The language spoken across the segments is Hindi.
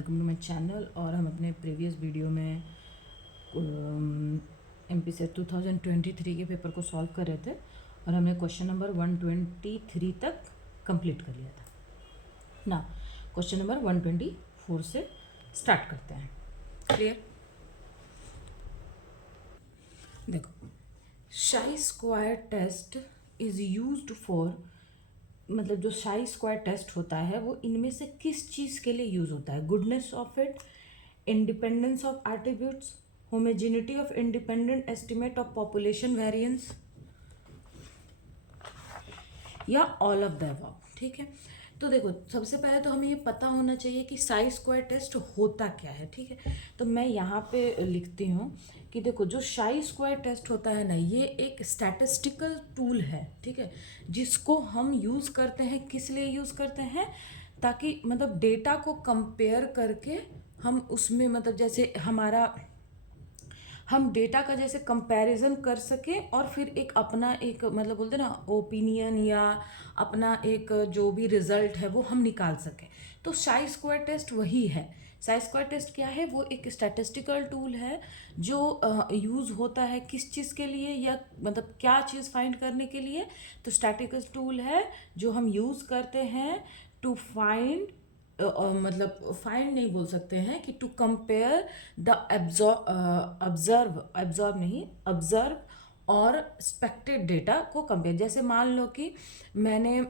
Welcome to my channel. और हम अपने प्रीवियस वीडियो में एमपी से 2023 के पेपर को सॉल्व कर रहे थे और हमने क्वेश्चन नंबर 123 तक कंप्लीट कर लिया था ना। क्वेश्चन नंबर 124 से स्टार्ट करते हैं। क्लियर? देखो, chi square test is used for, मतलब जो शाई स्क्वायर टेस्ट होता है वो इनमें से किस चीज़ के लिए यूज़ होता है? Goodness of it, independence of attributes, homogeneity of independent estimate of population variance, या ऑल ऑफ द अबव। ठीक है, तो देखो सबसे पहले तो हमें ये पता होना चाहिए कि साई स्क्वायर टेस्ट होता क्या है। ठीक है, तो मैं यहाँ पे लिखती हूँ कि देखो जो शाई स्क्वायर टेस्ट होता है ना, ये एक स्टैटिस्टिकल टूल है। ठीक है, जिसको हम यूज़ करते हैं, किस लिए यूज़ करते हैं? ताकि मतलब डेटा को कंपेयर करके हम उसमें, मतलब जैसे हम डेटा का जैसे कंपैरिजन कर सकें और फिर एक अपना एक, मतलब बोलते ना, ओपिनियन या अपना एक जो भी रिजल्ट है वो हम निकाल सकें। तो शाई स्क्वायर टेस्ट वही है। शाई स्क्वायर टेस्ट क्या है? वो एक स्टैटिस्टिकल टूल है जो यूज़ होता है किस चीज़ के लिए, या मतलब क्या चीज़ फाइंड करने के लिए। तो स्टैटिस्टिकल टूल है जो हम यूज़ करते हैं टू फाइंड, मतलब फाइंड नहीं बोल सकते हैं, कि टू कंपेयर द ऑब्जर्व और एक्सपेक्टेड डेटा को कंपेयर। जैसे मान लो कि मैंने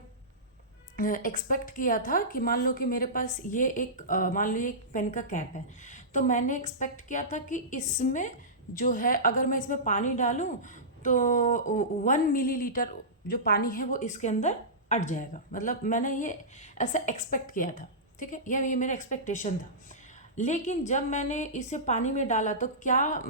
एक्सपेक्ट किया था कि मान लो कि मेरे पास ये एक मान लो एक पेन का कैप है, तो मैंने एक्सपेक्ट किया था कि इसमें जो है, अगर मैं इसमें पानी डालूं तो 1 मिलीलीटर जो पानी है वो इसके अंदर अट जाएगा। मतलब मैंने ये ऐसा एक्सपेक्ट किया था। ठीक है, ये मेरा एक्सपेक्टेशन था। लेकिन जब मैंने इसे पानी में डाला तो क्या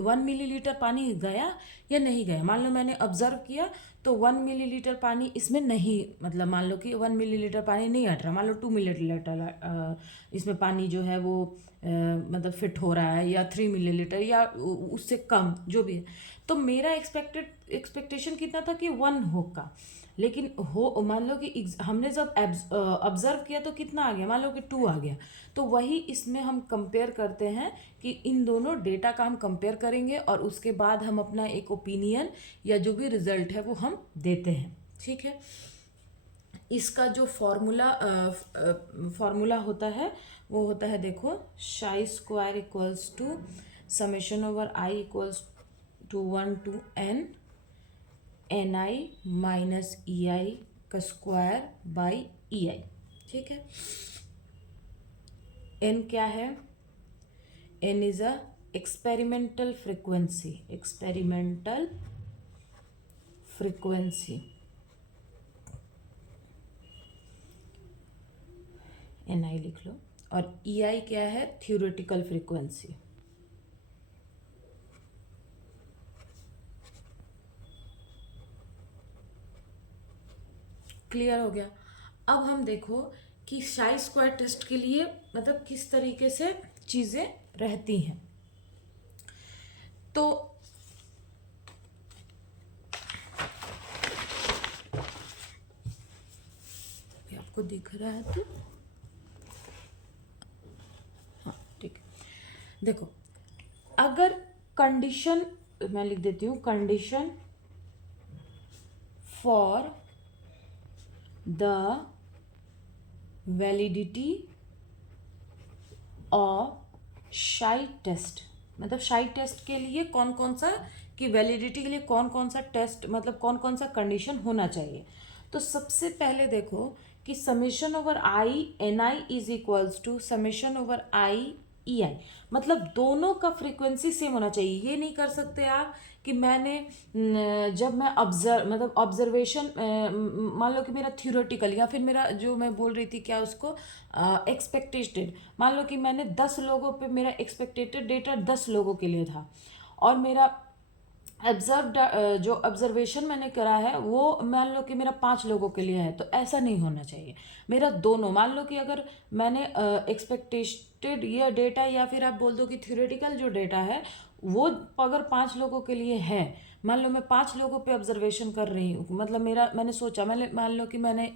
1 मिलीलीटर पानी गया या नहीं गया? मान लो मैंने ऑब्जर्व किया तो 1 मिलीलीटर पानी इसमें नहीं, मतलब मान लो कि 1 मिलीलीटर पानी नहीं हट रहा, मान लो 2 मिलीलीटर इसमें पानी जो है वो मतलब फिट हो रहा है, या 3 मिलीलीटर, या उससे कम जो भी है। तो मेरा एक्सपेक्टेशन कितना था कि 1 होगा। लेकिन हो, मान लो कि हमने जब ऑब्जर्व किया तो कितना आ गया? मान लो कि 2 आ गया। तो वही इसमें हम कंपेयर करते हैं कि इन दोनों डेटा का हम कंपेयर करेंगे और उसके बाद हम अपना एक ओपिनियन या जो भी रिजल्ट है वो हम देते हैं। ठीक है, इसका जो फॉर्मूला होता है वो होता है, देखो, chi square equals to summation over I equals to 1 to n i minus E I का स्क्वायर बाई ई आई। ठीक है, n क्या है? n is a experimental frequency N I लिख लो। और ई आई क्या है? Theoretical frequency. क्लियर हो गया? अब हम देखो कि शाई स्क्वायर टेस्ट के लिए मतलब किस तरीके से चीज़ें रहती हैं। तो आपको दिख रहा है तो हाँ, ठीक है। देखो, अगर कंडीशन, मैं लिख देती हूँ, condition for the validity of शाई टेस्ट, मतलब शाई टेस्ट के लिए कौन कौन सा, की वैलिडिटी के लिए कौन कौन सा टेस्ट, मतलब कौन कौन सा कंडीशन होना चाहिए। तो सबसे पहले देखो कि summation over I N I is equals to summation over I E I, मतलब दोनों का फ्रीक्वेंसी सेम होना चाहिए। ये नहीं कर सकते आप कि मैंने जब मैं ऑब्जर्वेशन, मान लो कि मेरा थ्योरेटिकल, या फिर मेरा जो मैं बोल रही थी क्या उसको, एक्सपेक्टेड, मान लो कि मैंने 10 लोगों पे मेरा एक्सपेक्टेड डेटा 10 लोगों के लिए था, और मेरा जो ऑब्जर्वेशन मैंने करा है वो मान लो कि मेरा 5 लोगों के लिए है। तो ऐसा नहीं होना चाहिए। मेरा दोनों, मान लो कि अगर मैंने एक्सपेक्टेड ये डेटा, या फिर आप बोल दो कि थ्योरेटिकल जो डेटा है वो अगर 5 लोगों के लिए है, मान लो मैं 5 लोगों पे ऑब्जर्वेशन कर रही हूँ, मतलब मैंने सोचा, मैंने मान लो कि मैंने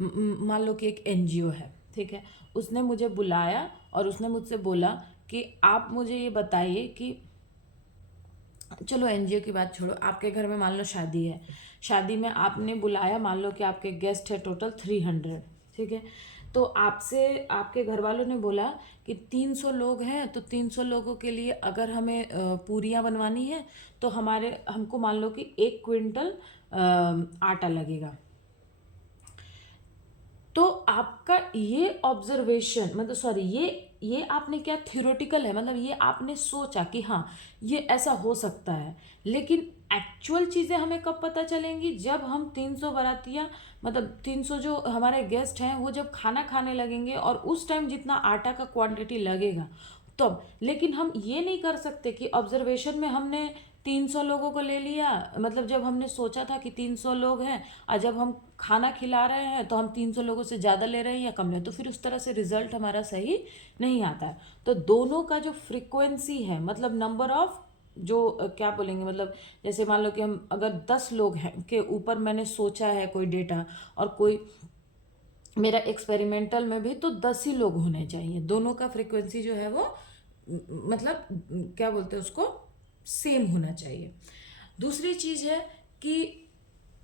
मान लो कि एक एनजीओ है। ठीक है। उसने मुझे बुलाया और उसने मुझसे बोला कि आप मुझे ये बताइए कि चलो एनजीओ की बात छोड़ो, आपके घर में मान लो शादी है, शादी में आपने बुलाया, मान लो कि आपके गेस्ट है टोटल 300, ठीक है। तो आपसे आपके घर वालों ने बोला कि 300 लोग हैं, तो 300 लोगों के लिए अगर हमें पूरियाँ बनवानी है तो हमको मान लो कि 1 क्विंटल आटा लगेगा। तो आपका ये ऑब्जर्वेशन मतलब सॉरी ये आपने क्या थ्योरेटिकल है, मतलब ये आपने सोचा कि हाँ ये ऐसा हो सकता है, लेकिन एक्चुअल चीज़ें हमें कब पता चलेंगी, जब हम 300 बारातियाँ मतलब 300 जो हमारे गेस्ट हैं वो जब खाना खाने लगेंगे और उस टाइम जितना आटा का क्वांटिटी लगेगा तब। लेकिन हम ये नहीं कर सकते कि ऑब्जर्वेशन में हमने 300 लोगों को ले लिया, मतलब जब हमने सोचा था कि 300 लोग हैं और जब हम खाना खिला रहे हैं तो हम 300 लोगों से ज़्यादा ले रहे हैं या कम ले रहे हैं, तो फिर उस तरह से रिजल्ट हमारा सही नहीं आता है। तो दोनों का जो फ्रीक्वेंसी है, मतलब नंबर ऑफ जो क्या बोलेंगे, मतलब जैसे मान लो कि हम अगर 10 लोग हैं के ऊपर मैंने सोचा है कोई डेटा, और कोई मेरा एक्सपेरिमेंटल में भी तो 10 ही लोग होने चाहिए, दोनों का फ्रीक्वेंसी जो है वो मतलब क्या बोलते हैं उसको, सेम होना चाहिए। दूसरी चीज़ है कि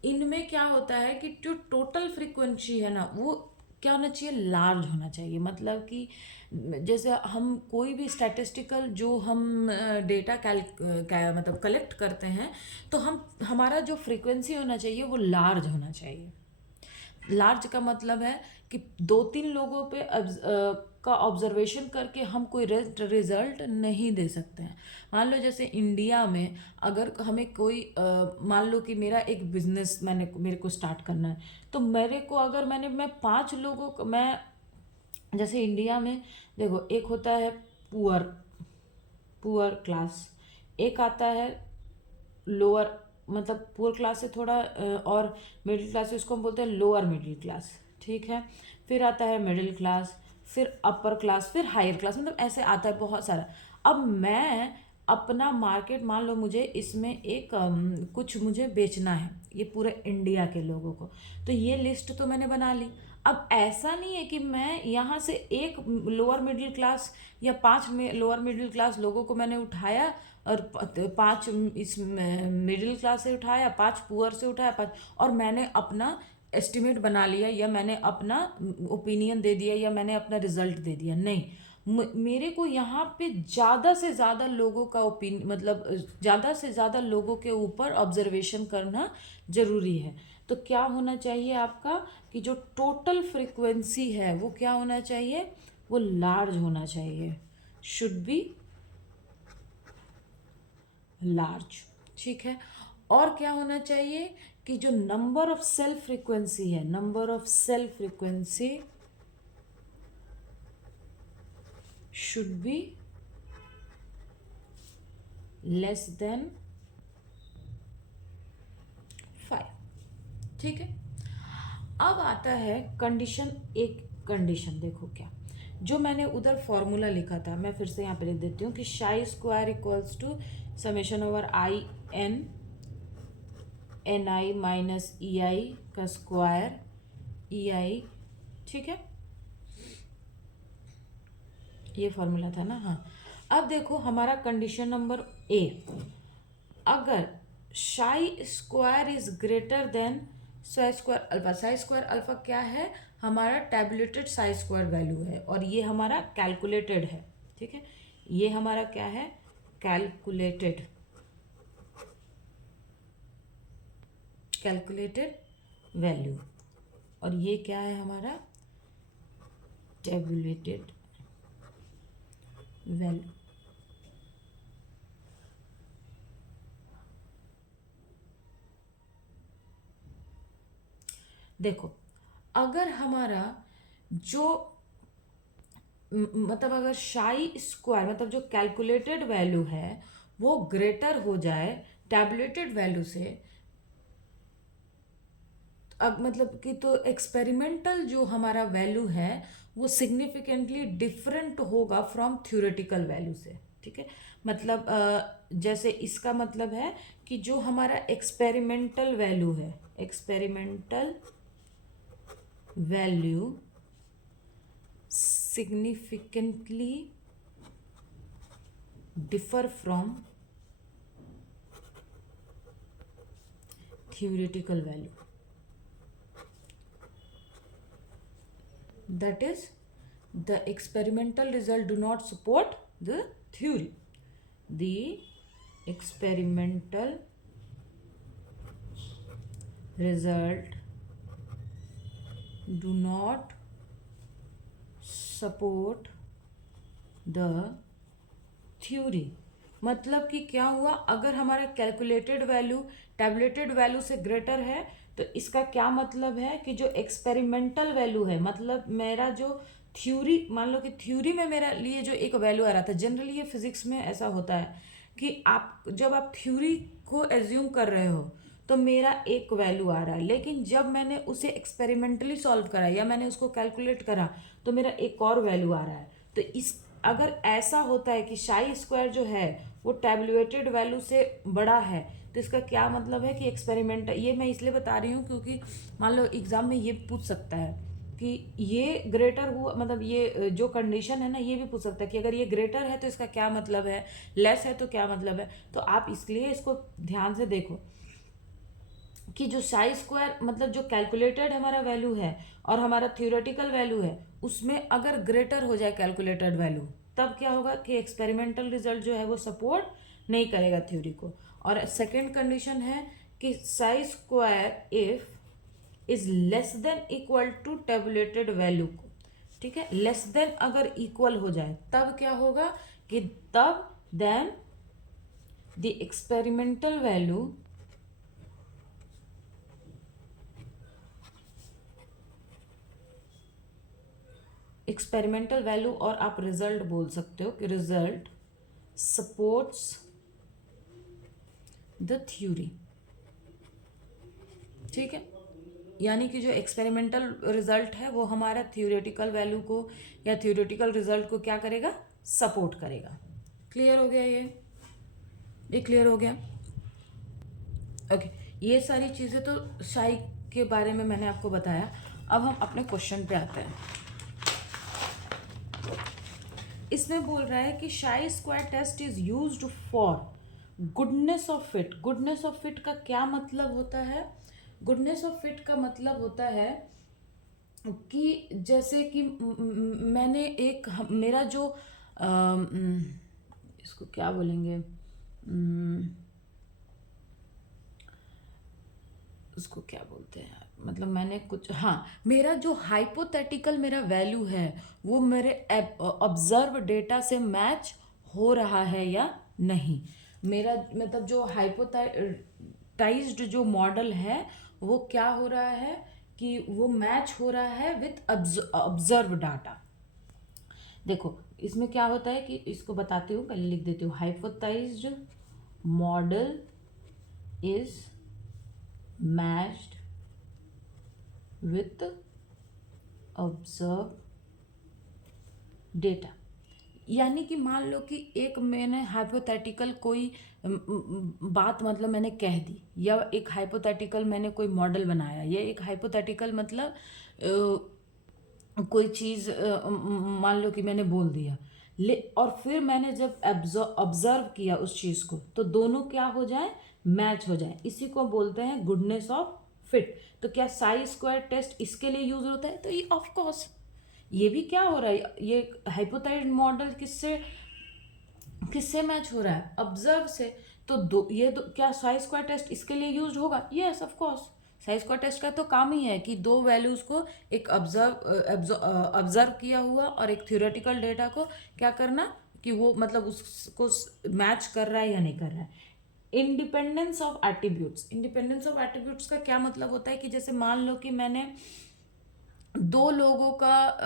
इनमें क्या होता है कि जो टोटल फ्रीक्वेंसी है ना वो क्या होना चाहिए, लार्ज होना चाहिए। मतलब कि जैसे हम कोई भी स्टैटिस्टिकल जो हम डेटा मतलब कलेक्ट करते हैं, तो हमारा जो फ्रीक्वेंसी होना चाहिए वो लार्ज होना चाहिए। लार्ज का मतलब है कि 2-3 लोगों पे का ऑब्जर्वेशन करके हम कोई रिजल्ट नहीं दे सकते हैं। मान लो जैसे इंडिया में अगर हमें कोई मान लो कि मेरा एक बिजनेस मेरे को स्टार्ट करना है, तो मेरे को अगर मैं 5 लोगों को मैं जैसे इंडिया में देखो, एक होता है पुअर पुअर क्लास, एक आता है लोअर मतलब पुअर क्लास से थोड़ा और मिडिल क्लास, उसको हम बोलते हैं लोअर मिडिल क्लास, ठीक है। फिर आता है मिडिल क्लास, फिर अपर क्लास, फिर हायर क्लास, मतलब ऐसे आता है बहुत सारा। अब मैं अपना मार्केट मान लो मुझे इसमें एक कुछ मुझे बेचना है ये पूरे इंडिया के लोगों को, तो ये लिस्ट तो मैंने बना ली। अब ऐसा नहीं है कि मैं यहाँ से एक लोअर मिडिल क्लास या 5 लोअर मिडिल क्लास लोगों को मैंने उठाया और 5 इस मिडिल क्लास से उठाया, 5 पुअर से उठाया, 5 और मैंने अपना एस्टिमेट बना लिया या मैंने अपना ओपिनियन दे दिया या मैंने अपना रिजल्ट दे दिया। नहीं, मेरे को यहाँ पे ज़्यादा से ज़्यादा लोगों का मतलब ज़्यादा से ज़्यादा लोगों के ऊपर ऑब्जर्वेशन करना ज़रूरी है। तो क्या होना चाहिए आपका कि जो टोटल फ्रिक्वेंसी है वो क्या होना चाहिए, वो लार्ज होना चाहिए, शुड बी लार्ज, ठीक है। और क्या होना चाहिए कि जो नंबर ऑफ सेल फ्रीक्वेंसी है, number of cell frequency should be less than 5, ठीक है। अब आता है कंडीशन, एक कंडीशन देखो क्या, जो मैंने उधर फॉर्मूला लिखा था मैं फिर से यहाँ पे लिख देती हूँ कि chi square equals to summation over I N N I minus E I का स्क्वायर ई आई, ठीक है। ये फॉर्मूला था ना, हाँ। अब देखो हमारा कंडीशन नंबर ए, अगर शाई square is greater than Sai square alpha, Sai square alpha क्या है, हमारा टैबुलेटेड साई स्क्वायर वैल्यू है और ये हमारा कैलकुलेटेड है, ठीक है। ये हमारा क्या है, कैलकुलेटेड कैलकुलेटेड वैल्यू, और ये क्या है हमारा टेबुलेटेड वैल्यू। देखो अगर हमारा जो मतलब अगर शाई स्क्वायर मतलब जो कैलकुलेटेड वैल्यू है वो ग्रेटर हो जाए टैबुलेटेड वैल्यू से, अब मतलब कि तो एक्सपेरिमेंटल जो हमारा वैल्यू है वो सिग्निफिकेंटली डिफरेंट होगा फ्रॉम थ्योरेटिकल वैल्यू से, ठीक है। मतलब जैसे इसका मतलब है कि जो हमारा एक्सपेरिमेंटल वैल्यू है, experimental value significantly differ from theoretical value. That is, the experimental result do not support the theory. The experimental result do not support the theory. मतलब कि क्या हुआ, अगर हमारा कैलकुलेटेड वैल्यू टैबुलेटेड वैल्यू से ग्रेटर है तो इसका क्या मतलब है कि जो एक्सपेरिमेंटल वैल्यू है, मतलब मेरा जो थ्योरी, मान लो कि थ्योरी में मेरा लिए जो एक वैल्यू आ रहा था, जनरली ये फिजिक्स में ऐसा होता है कि आप जब आप थ्योरी को एज्यूम कर रहे हो तो मेरा एक वैल्यू आ रहा है, लेकिन जब मैंने उसे एक्सपेरिमेंटली सॉल्व करा या मैंने उसको कैलकुलेट करा तो मेरा एक और वैल्यू आ रहा है। तो इस अगर ऐसा होता है कि साई स्क्वायर जो है वो टैबुलेटेड वैल्यू से बड़ा है तो इसका क्या मतलब है कि एक्सपेरिमेंट, ये मैं इसलिए बता रही हूँ क्योंकि मान लो एग्जाम में ये पूछ सकता है कि ये ग्रेटर हुआ, मतलब ये जो कंडीशन है ना, ये भी पूछ सकता है कि अगर ये ग्रेटर है तो इसका क्या मतलब है, लेस है तो क्या मतलब है। तो आप इसलिए इसको ध्यान से देखो कि जो साई स्क्वायर मतलब जो कैलकुलेटेड हमारा वैल्यू है और हमारा थ्योरेटिकल वैल्यू है उसमें अगर ग्रेटर हो जाए कैलकुलेटेड वैल्यू, तब क्या होगा कि एक्सपेरिमेंटल रिजल्ट जो है वो सपोर्ट नहीं करेगा थ्योरी को। और सेकेंड कंडीशन है कि chi square if is less than equal to tabulated value को, ठीक है, लेस देन अगर इक्वल हो जाए तब क्या होगा कि तब then the experimental value experimental value, और आप रिजल्ट बोल सकते हो कि रिजल्ट सपोर्ट्स द थ्योरी, ठीक है। यानी कि जो एक्सपेरिमेंटल रिजल्ट है वो हमारा थ्योरेटिकल वैल्यू को या थ्योरेटिकल रिजल्ट को क्या करेगा, सपोर्ट करेगा। क्लियर हो गया ये क्लियर हो गया। ओके, ये सारी चीज़ें तो साई के बारे में मैंने आपको बताया। अब हम अपने क्वेश्चन पे आते हैं। इसमें बोल रहा है कि chi square test is used for goodness of fit. Goodness of fit का क्या मतलब होता है? गुडनेस ऑफ फिट का मतलब होता है कि जैसे कि मैंने एक मेरा जो इसको क्या बोलेंगे, उसको क्या बोलते हैं, मतलब मैंने कुछ, हाँ, मेरा जो हाइपोथेटिकल मेरा वैल्यू है वो मेरे ऑब्जर्व डेटा से मैच हो रहा है या नहीं। मेरा मतलब जो हाइपोथेटाइज्ड जो मॉडल है वो क्या हो रहा है कि वो मैच हो रहा है विथ ऑब्जर्व डाटा। देखो इसमें क्या होता है कि इसको बताती हूँ, पहले लिख देती हूँ। Hypothesized model is matched with observe data. यानी कि मान लो कि एक मैंने हाइपोथेटिकल कोई बात मतलब मैंने कह दी, या एक हाइपोथेटिकल मैंने कोई मॉडल बनाया, या एक हाइपोथेटिकल मतलब कोई चीज़ मान लो कि मैंने बोल दिया, और फिर मैंने जब ऑब्जर्व किया उस चीज़ को तो दोनों क्या हो जाए, मैच हो जाए। इसी को बोलते हैं गुडनेस ऑफ फिट। तो क्या साई स्क्वायर टेस्ट इसके लिए यूज होता है? तो ये ऑफ कोर्स ये भी क्या हो रहा है, ये हाइपोथेटिकल मॉडल किससे किससे मैच हो रहा है, ऑब्जर्व से। तो क्या साई स्क्वायर टेस्ट इसके लिए यूज होगा? Yes of course. Chi square test का तो काम ही है कि दो वैल्यूज को, एक ऑब्जर्व किया हुआ और एक थ्योरेटिकल डेटा को क्या करना कि वो मतलब उसको मैच कर रहा है या नहीं कर रहा है। Independence of attributes. Independence of attributes का क्या मतलब होता है कि जैसे मान लो कि मैंने दो लोगों का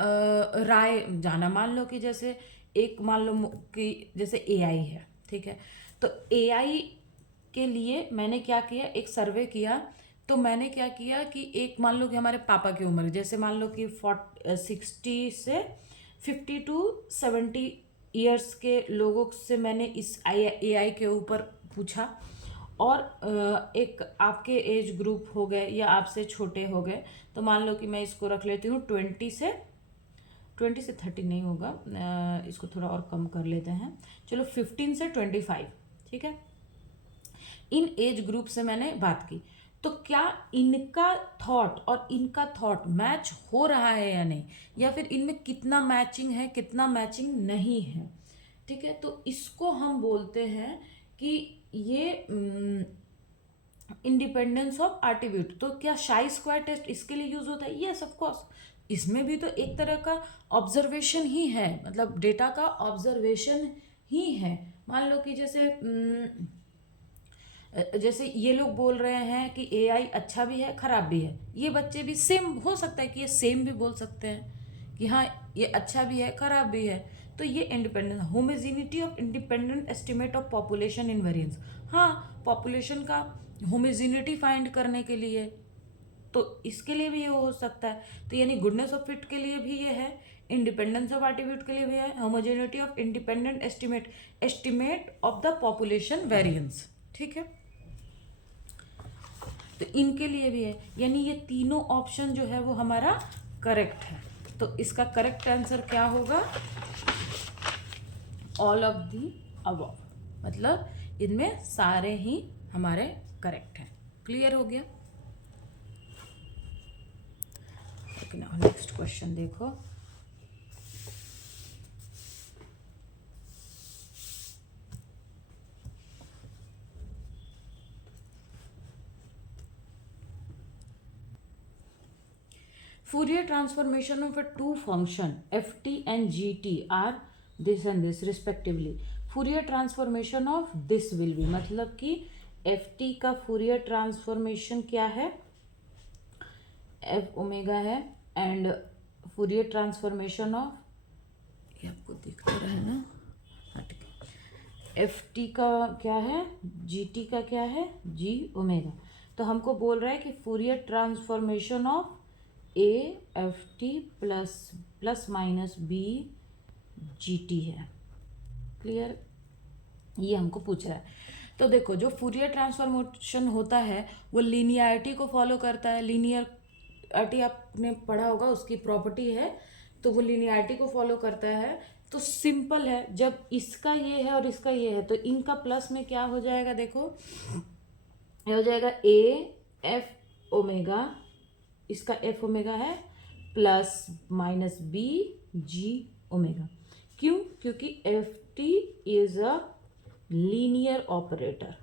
राय जाना, मान लो कि जैसे एक, मान लो कि जैसे एआई है, ठीक है, तो एआई के लिए मैंने क्या किया, एक सर्वे किया। तो मैंने क्या किया कि एक, मान लो कि हमारे पापा की उम्र, जैसे मान लो कि 60 से 50 to 70 ईयर्स के लोगों से मैंने इस एआई के ऊपर पूछा, और एक आपके एज ग्रुप हो गए या आपसे छोटे हो गए, तो मान लो कि मैं इसको रख लेती हूँ 20 20 से 30 नहीं होगा, इसको थोड़ा और कम कर लेते हैं, चलो 15 से 25, ठीक है। इन एज ग्रुप से मैंने बात की, तो क्या इनका थॉट और इनका थॉट मैच हो रहा है या नहीं, या फिर इनमें कितना मैचिंग है कितना मैचिंग नहीं है, ठीक है। तो इसको हम बोलते हैं कि ये इंडिपेंडेंस ऑफ एट्रीब्यूट। तो क्या शाई स्क्वायर टेस्ट इसके लिए यूज होता है? यस ऑफ कोर्स, इसमें भी तो एक तरह का ऑब्जर्वेशन ही है, मतलब डेटा का ऑब्जर्वेशन ही है। मान लो कि जैसे ये लोग बोल रहे हैं कि एआई अच्छा भी है खराब भी है, ये बच्चे भी सेम हो सकता है कि ये सेम भी बोल सकते हैं कि हाँ ये अच्छा भी है खराब भी है। तो ये independence, homogeneity of independent estimate of population in variance, हाँ पॉपुलेशन का होमोजेनिटी फाइंड करने के लिए, तो इसके लिए भी ये हो सकता है। तो यानी गुडनेस ऑफ फिट के लिए भी ये है, इंडिपेंडेंस ऑफ एट्रीब्यूट के लिए भी है, homogeneity of independent estimate of the population variance, ठीक है। तो इनके लिए भी है, यानी ये तीनों ऑप्शन जो है वो हमारा करेक्ट है। तो इसका करेक्ट आंसर क्या होगा? ऑल ऑफ दी अबव, मतलब इनमें सारे ही हमारे करेक्ट हैं। क्लियर हो गया? ओके, नाउ नेक्स्ट क्वेश्चन देखो। Fourier transformation of a two function ft and gt are this and this respectively. Fourier transformation of this will be, मतलब कि ft का Fourier transformation क्या है? f ओमेगा है, एंड Fourier transformation of, ये आपको दिखता रहे ना, हाँ ठीक है, ft का क्या है, gt का क्या है, g ओमेगा। तो हमको बोल रहा है कि Fourier transformation of a f t plus minus b g t है। क्लियर? ये हमको पूछ रहा है। तो देखो, जो फूरियर ट्रांसफॉर्मेशन होता है वो लीनियरिटी को फॉलो करता है। लीनियरिटी आपने पढ़ा होगा, उसकी प्रॉपर्टी है, तो वो लीनियरिटी को फॉलो करता है। तो सिंपल है, जब इसका ये है और इसका ये है तो इनका प्लस में क्या हो जाएगा, देखो ये हो जाएगा ए एफ ओमेगा, इसका एफ ओमेगा है, प्लस माइनस बी जी ओमेगा। क्यों? क्योंकि F T is a linear operator,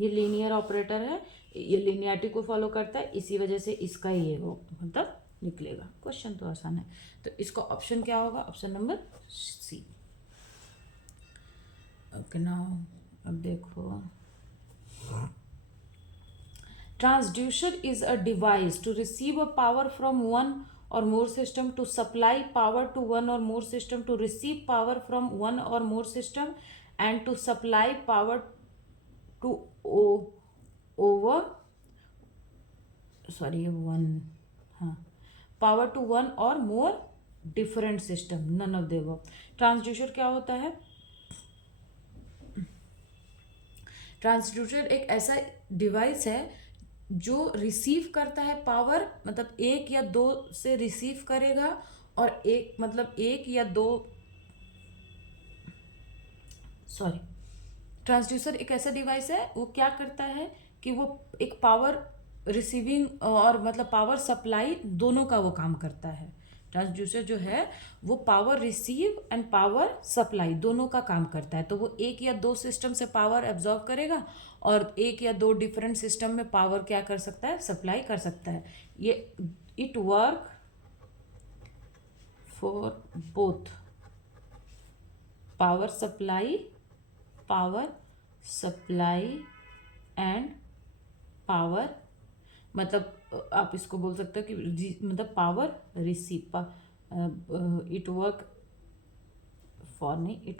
ये लीनियर ऑपरेटर है, ये लीनियरिटी को फॉलो करता है, इसी वजह से इसका ये वो मतलब निकलेगा। क्वेश्चन तो आसान है, तो इसका ऑप्शन क्या होगा? Option number c. Okay, now अब देखो, transducer is a device to receive a power from one or more system, to supply power to one or more system, to receive power from one or more system, and to supply power to power to one or more different system, none of the above। Transducer क्या होता है? ट्रांसड्यूसर एक ऐसा डिवाइस है जो रिसीव करता है पावर, मतलब एक या दो से रिसीव करेगा, और एक या दो, ट्रांसड्यूसर एक ऐसा डिवाइस है, वो क्या करता है कि वो एक पावर रिसीविंग और मतलब पावर सप्लाई दोनों का वो काम करता है। ट्रांसड्यूसर जो है वो power receive and power supply दोनों का काम करता है। तो वो एक या दो सिस्टम से पावर एब्जॉर्व करेगा और एक या दो डिफरेंट सिस्टम में पावर क्या कर सकता है? सप्लाई कर सकता है। ये it work for both power supply and power, मतलब आप इसको बोल सकते हो कि मतलब power receive, it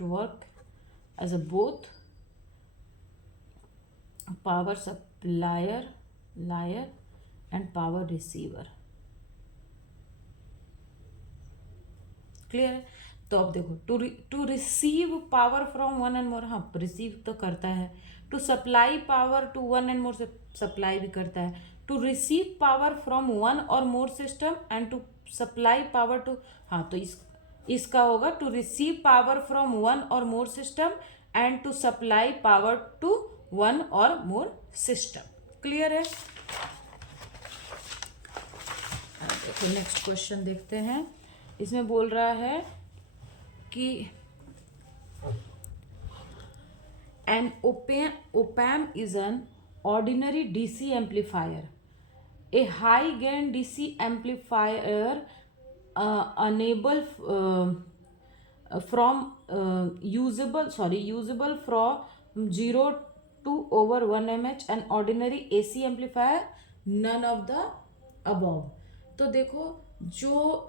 work as a both power supplier and power receiver. Clear है? तो अब देखो, to receive power from one and more, हाँ रिसीव तो करता है। To supply power to one and more, से सप्लाई भी करता है। To receive power from one और more system and to supply power to, हाँ तो इसका होगा to receive power from one और more system and to supply power to one और मोर सिस्टम। क्लियर है? देखो नेक्स्ट क्वेश्चन देखते हैं। इसमें बोल रहा है कि N op-amp is an ordinary DC amplifier. A high gain DC amplifier enable usable from 0 to over 1 mH and ordinary AC amplifier none of the above। तो देखो जो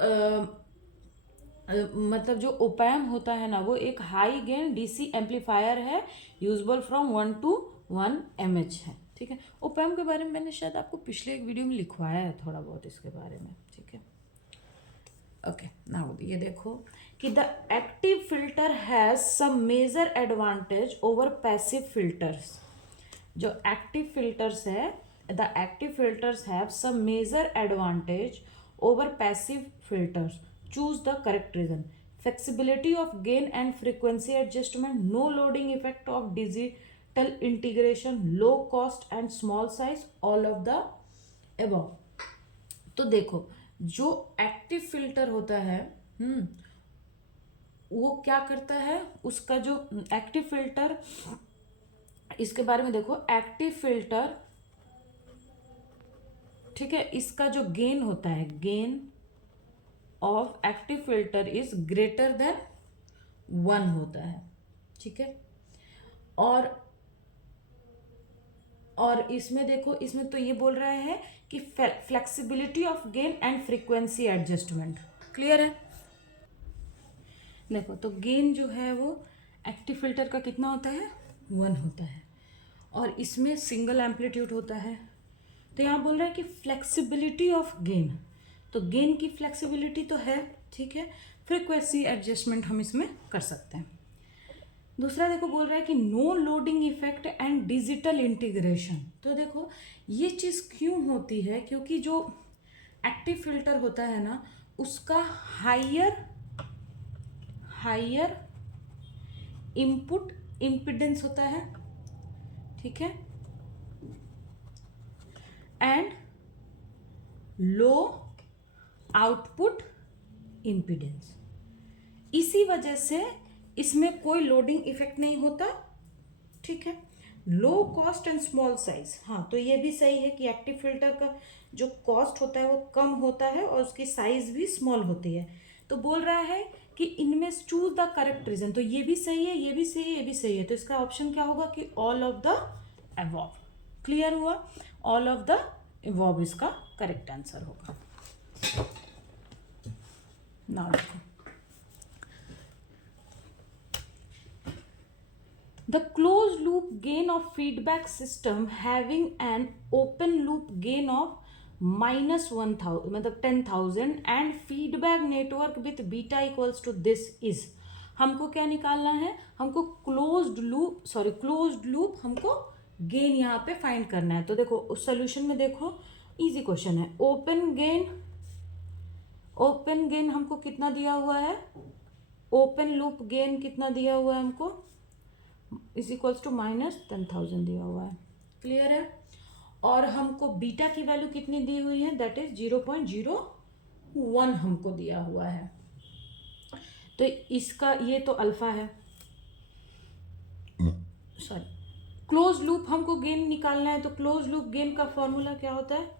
मतलब जो ओपैम होता है ना वो एक हाई गेन डीसी एम्पलीफायर है, यूजेबल फ्रॉम 1 to 1 mH है। ठीक है, ओपैम के बारे में मैंने शायद आपको पिछले एक वीडियो में लिखवाया है थोड़ा बहुत इसके बारे में। ठीक है, ओके नाउ ये देखो कि the active filter has some major advantage over passive filters. जो एक्टिव फिल्टर्स है, the active filters have some major advantage over passive filters. Choose the correct reason. Flexibility of gain and frequency adjustment, no loading effect of digital integration, low cost and small size, all of the above। तो देखो जो एक्टिव फिल्टर होता है वो क्या करता है, उसका जो एक्टिव फिल्टर, इसके बारे में देखो, एक्टिव फिल्टर, ठीक है, इसका जो गेन होता है, gain of active filter is greater than 1 होता है। ठीक है, और इसमें देखो, इसमें तो ये बोल रहा है कि flexibility of gain and frequency adjustment. Clear है? देखो तो गेन जो है वो एक्टिव फिल्टर का कितना होता है, 1 होता है, और इसमें सिंगल एम्पलीट्यूड होता है। तो यहाँ बोल रहा है कि फ्लेक्सिबिलिटी ऑफ गेन, तो गेन की फ्लेक्सिबिलिटी तो है, ठीक है, फ्रीक्वेंसी एडजस्टमेंट हम इसमें कर सकते हैं। दूसरा देखो बोल रहा है कि no loading effect and digital integration. तो देखो ये चीज़ क्यों होती है, क्योंकि जो एक्टिव फिल्टर होता है ना उसका हायर इनपुट इम्पिडेंस होता है, ठीक है, एंड लो आउटपुट इम्पिडेंस। इसी वजह से इसमें कोई लोडिंग इफेक्ट नहीं होता। ठीक है, low cost and small size. हाँ तो ये भी सही है कि एक्टिव फिल्टर का जो कॉस्ट होता है वो कम होता है और उसकी साइज भी स्मॉल होती है। तो बोल रहा है कि इनमें चूज द करेक्ट रीजन। तो ये भी सही है, ये भी सही है, ये भी सही है, तो इसका ऑप्शन क्या होगा कि all of the above. Clear हुआ? ऑल ऑफ द अबव इसका करेक्ट आंसर होगा। Now the closed loop gain of feedback system having an open loop gain of -1000 मतलब 10,000 and feedback network with beta equals to this is। हमको क्या निकालना है, हमको क्लोज्ड लूप हमको गेन यहाँ पे फाइंड करना है। तो देखो उस सोल्यूशन में देखो इजी क्वेश्चन है। ओपन गेन हमको कितना दिया हुआ है, ओपन लूप गेन कितना दिया हुआ है हमको, इज इक्वल्स टू -10,000 दिया हुआ है। क्लियर है? और हमको बीटा की वैल्यू कितनी दी हुई है, दैट इज 0.01 हमको दिया हुआ है। तो इसका ये तो अल्फा है, सॉरी, क्लोज लूप हमको गेन निकालना है। तो क्लोज लूप गेन का फॉर्मूला क्या होता है,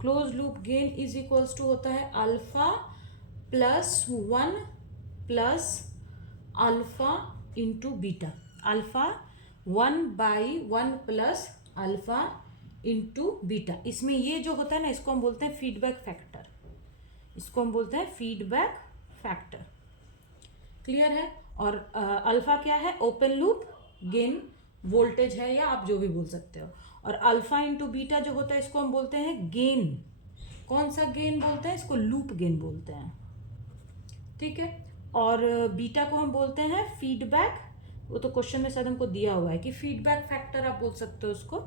close loop gain is equals to होता है alpha +1 plus alpha into beta. Alpha 1/1 plus alpha into beta. इसमें ये जो होता है ना इसको हम बोलते हैं फीडबैक फैक्टर, इसको हम बोलते हैं फीडबैक फैक्टर। क्लियर है? और अल्फा क्या है, ओपन लूप गेन वोल्टेज है, या आप जो भी बोल सकते हो। और अल्फा इंटू बीटा जो होता है इसको हम बोलते हैं गेन। कौन सा गेन बोलते हैं, इसको लूप गेन बोलते हैं। ठीक है, और बीटा को हम बोलते हैं फीडबैक, वो तो क्वेश्चन में शायद हमको दिया हुआ है कि फीडबैक फैक्टर आप बोल सकते हो उसको,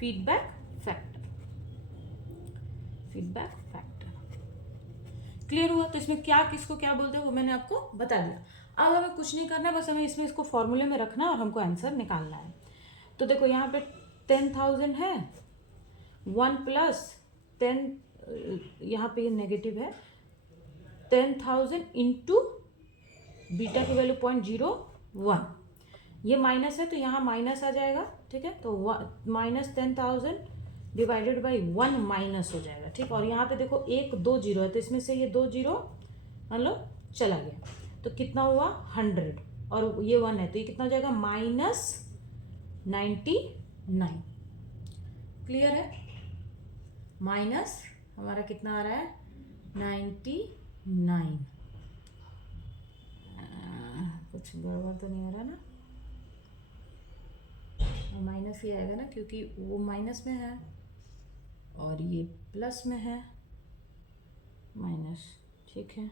feedback factor, feedback factor. Clear हुआ? तो इसमें क्या किसको क्या बोलते हैं वो मैंने आपको बता दिया। अब हमें कुछ नहीं करना है, बस हमें इसमें इसको फॉर्मूले में रखना है और हमको आंसर निकालना है। तो देखो यहाँ पे 10,000 है, 1 प्लस 10, यहाँ पे ये नेगेटिव है, 10,000 इंटू बीटा की वैल्यू 0.01, ये माइनस है तो यहाँ माइनस आ जाएगा, ठीक है। तो -10,000 डिवाइडेड बाई 1 माइनस हो जाएगा, ठीक। और यहाँ पे देखो 1 2 जीरो है, तो इसमें से ये 2 जीरो मान लो चला गया, तो कितना हुआ 100, और ये 1 है तो ये कितना हो जाएगा -99। क्लियर है? माइनस हमारा कितना आ रहा है 99। कुछ गड़बड़ तो नहीं हो रहा ना? माइनस ही आएगा ना, क्योंकि वो माइनस में है और ये प्लस में है, माइनस, ठीक है।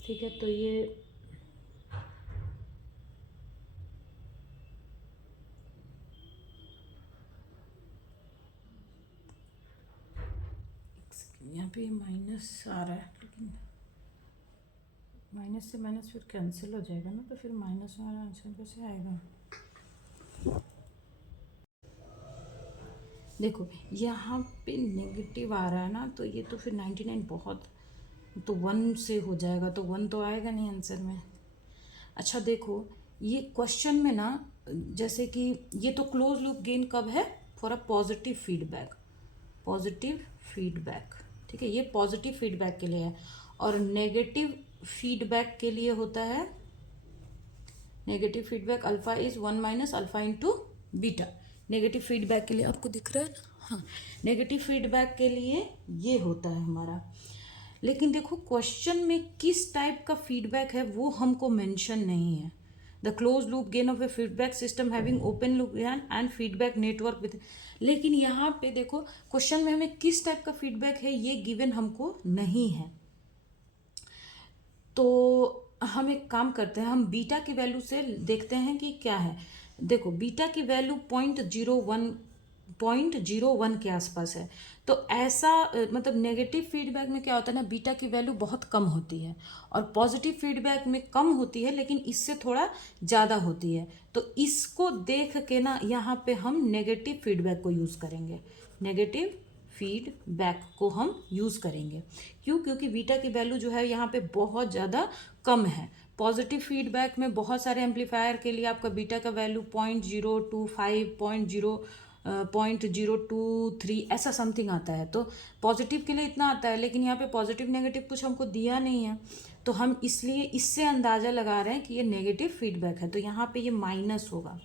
ठीक है, तो ये यहाँ पे माइनस आ रहा है, लेकिन माइनस से माइनस फिर कैंसिल हो जाएगा ना, तो फिर माइनस वाला आंसर कैसे आएगा? देखो यहाँ पे नेगेटिव आ रहा है ना, तो ये तो फिर 99 बहुत, तो 1 से हो जाएगा, तो 1 तो आएगा नहीं आंसर में। अच्छा देखो ये क्वेश्चन में ना, जैसे कि ये तो क्लोज लूप गेन कब है? For a positive feedback, positive feedback, ठीक है, ये पॉजिटिव फीडबैक के लिए है। और नेगेटिव फीडबैक के लिए होता है, negative feedback alpha is 1 minus alpha into beta. Negative feedback के लिए आपको दिख रहा है ना? हाँ, नेगेटिव फीडबैक के लिए ये होता है हमारा। लेकिन देखो क्वेश्चन में किस टाइप का फीडबैक है वो हमको मेंशन नहीं है। The close loop gain of A feedback system having open loop gain and feedback network with, लेकिन यहाँ पे देखो क्वेश्चन में हमें किस टाइप का फीडबैक है ये गिवन हमको नहीं है। तो हम एक काम करते हैं, हम बीटा की वैल्यू से देखते हैं कि क्या है। देखो बीटा की वैल्यू 0.01 के आसपास है, तो ऐसा मतलब नेगेटिव फीडबैक में क्या होता है ना, बीटा की वैल्यू बहुत कम होती है, और पॉजिटिव फीडबैक में कम होती है लेकिन इससे थोड़ा ज़्यादा होती है। तो इसको देख के ना यहाँ पे हम नेगेटिव फीडबैक को यूज़ करेंगे, नेगेटिव फीडबैक को हम यूज़ करेंगे। क्यों? क्योंकि बीटा की वैल्यू जो है यहाँ पे बहुत ज़्यादा कम है। पॉजिटिव फीडबैक में बहुत सारे एम्पलीफायर के लिए आपका बीटा का वैल्यू 0.025 0.023 ऐसा समथिंग आता है, तो पॉजिटिव के लिए इतना आता है, लेकिन यहाँ पे पॉजिटिव नेगेटिव कुछ हमको दिया नहीं है, तो हम इसलिए इससे अंदाज़ा लगा रहे हैं कि ये नेगेटिव फीडबैक है, तो यहाँ पे ये माइनस होगा।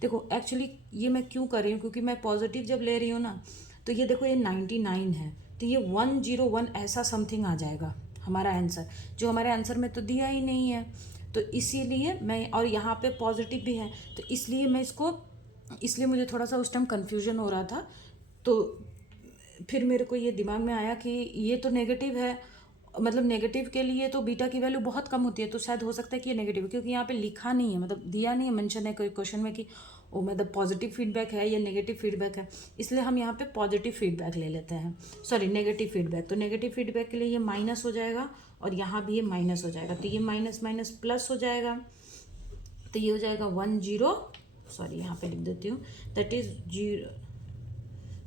देखो एक्चुअली ये मैं क्यों कर रही हूँ, क्योंकि मैं पॉजिटिव जब ले रही हूँ ना, तो ये देखो ये 99 है, तो ये 101 ऐसा समथिंग आ जाएगा हमारा आंसर, जो हमारे आंसर में तो दिया ही नहीं है। तो इसीलिए मैं, और यहाँ पे पॉजिटिव भी है, तो इसलिए मैं इसको, इसलिए मुझे थोड़ा सा उस टाइम कन्फ्यूजन हो रहा था। तो फिर मेरे को ये दिमाग में आया कि ये तो नेगेटिव है, मतलब नेगेटिव के लिए तो बीटा की वैल्यू बहुत कम होती है, तो शायद हो सकता है कि ये नेगेटिव है, क्योंकि यहाँ पे लिखा नहीं है, मतलब दिया नहीं है, मेंशन है कोई क्वेश्चन में कि वो मतलब पॉजिटिव फीडबैक है या नेगेटिव फीडबैक है, इसलिए हम यहाँ पे पॉजिटिव फीडबैक ले लेते हैं, सॉरी नेगेटिव फीडबैक। तो नेगेटिव फीडबैक के लिए ये माइनस हो जाएगा और यहाँ भी ये माइनस हो जाएगा, तो ये माइनस माइनस प्लस हो जाएगा, तो ये हो जाएगा 10, सॉरी यहाँ पे लिख देती हूँ, दैट इज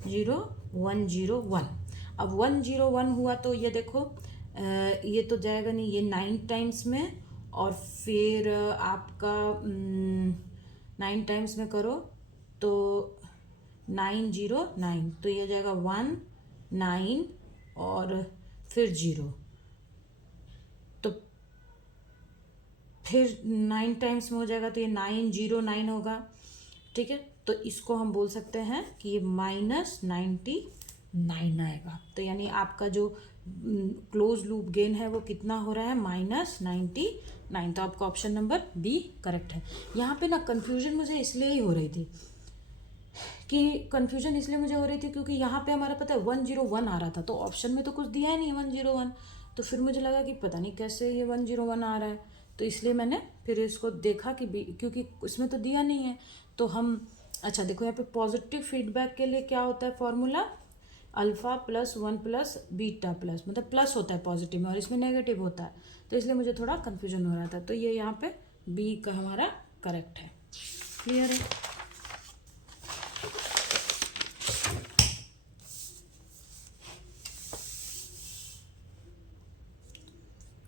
0.101। अब 101 हुआ तो ये देखो ये तो जाएगा नहीं, ये 9 टाइम्स में, और फिर आपका 9 टाइम्स में करो तो 909, तो ये हो जाएगा 1 9 और फिर 0, तो फिर 9 टाइम्स में हो जाएगा, तो ये 909 होगा, ठीक है। तो इसको हम बोल सकते हैं कि ये -99 आएगा, तो यानी आपका जो क्लोज लूप गेन है वो कितना हो रहा है, -99। तो आपका ऑप्शन नंबर बी करेक्ट है। यहाँ पे ना कन्फ्यूजन मुझे इसलिए ही हो रही थी, क्योंकि यहाँ पे हमारा पता है 101 आ रहा था, तो ऑप्शन में तो कुछ दिया ही नहीं 101, तो फिर मुझे लगा कि पता नहीं कैसे ये 101 आ रहा है, तो इसलिए मैंने फिर इसको देखा कि क्योंकि इसमें तो दिया नहीं है तो हम, अच्छा देखो यहाँ पे पॉजिटिव फीडबैक के लिए क्या होता है formula, alpha plus 1 plus beta plus, मतलब प्लस होता है पॉजिटिव में और इसमें नेगेटिव होता है, तो इसलिए मुझे थोड़ा कन्फ्यूजन हो रहा था। तो ये यहाँ पे बी का हमारा करेक्ट है। क्लियर है?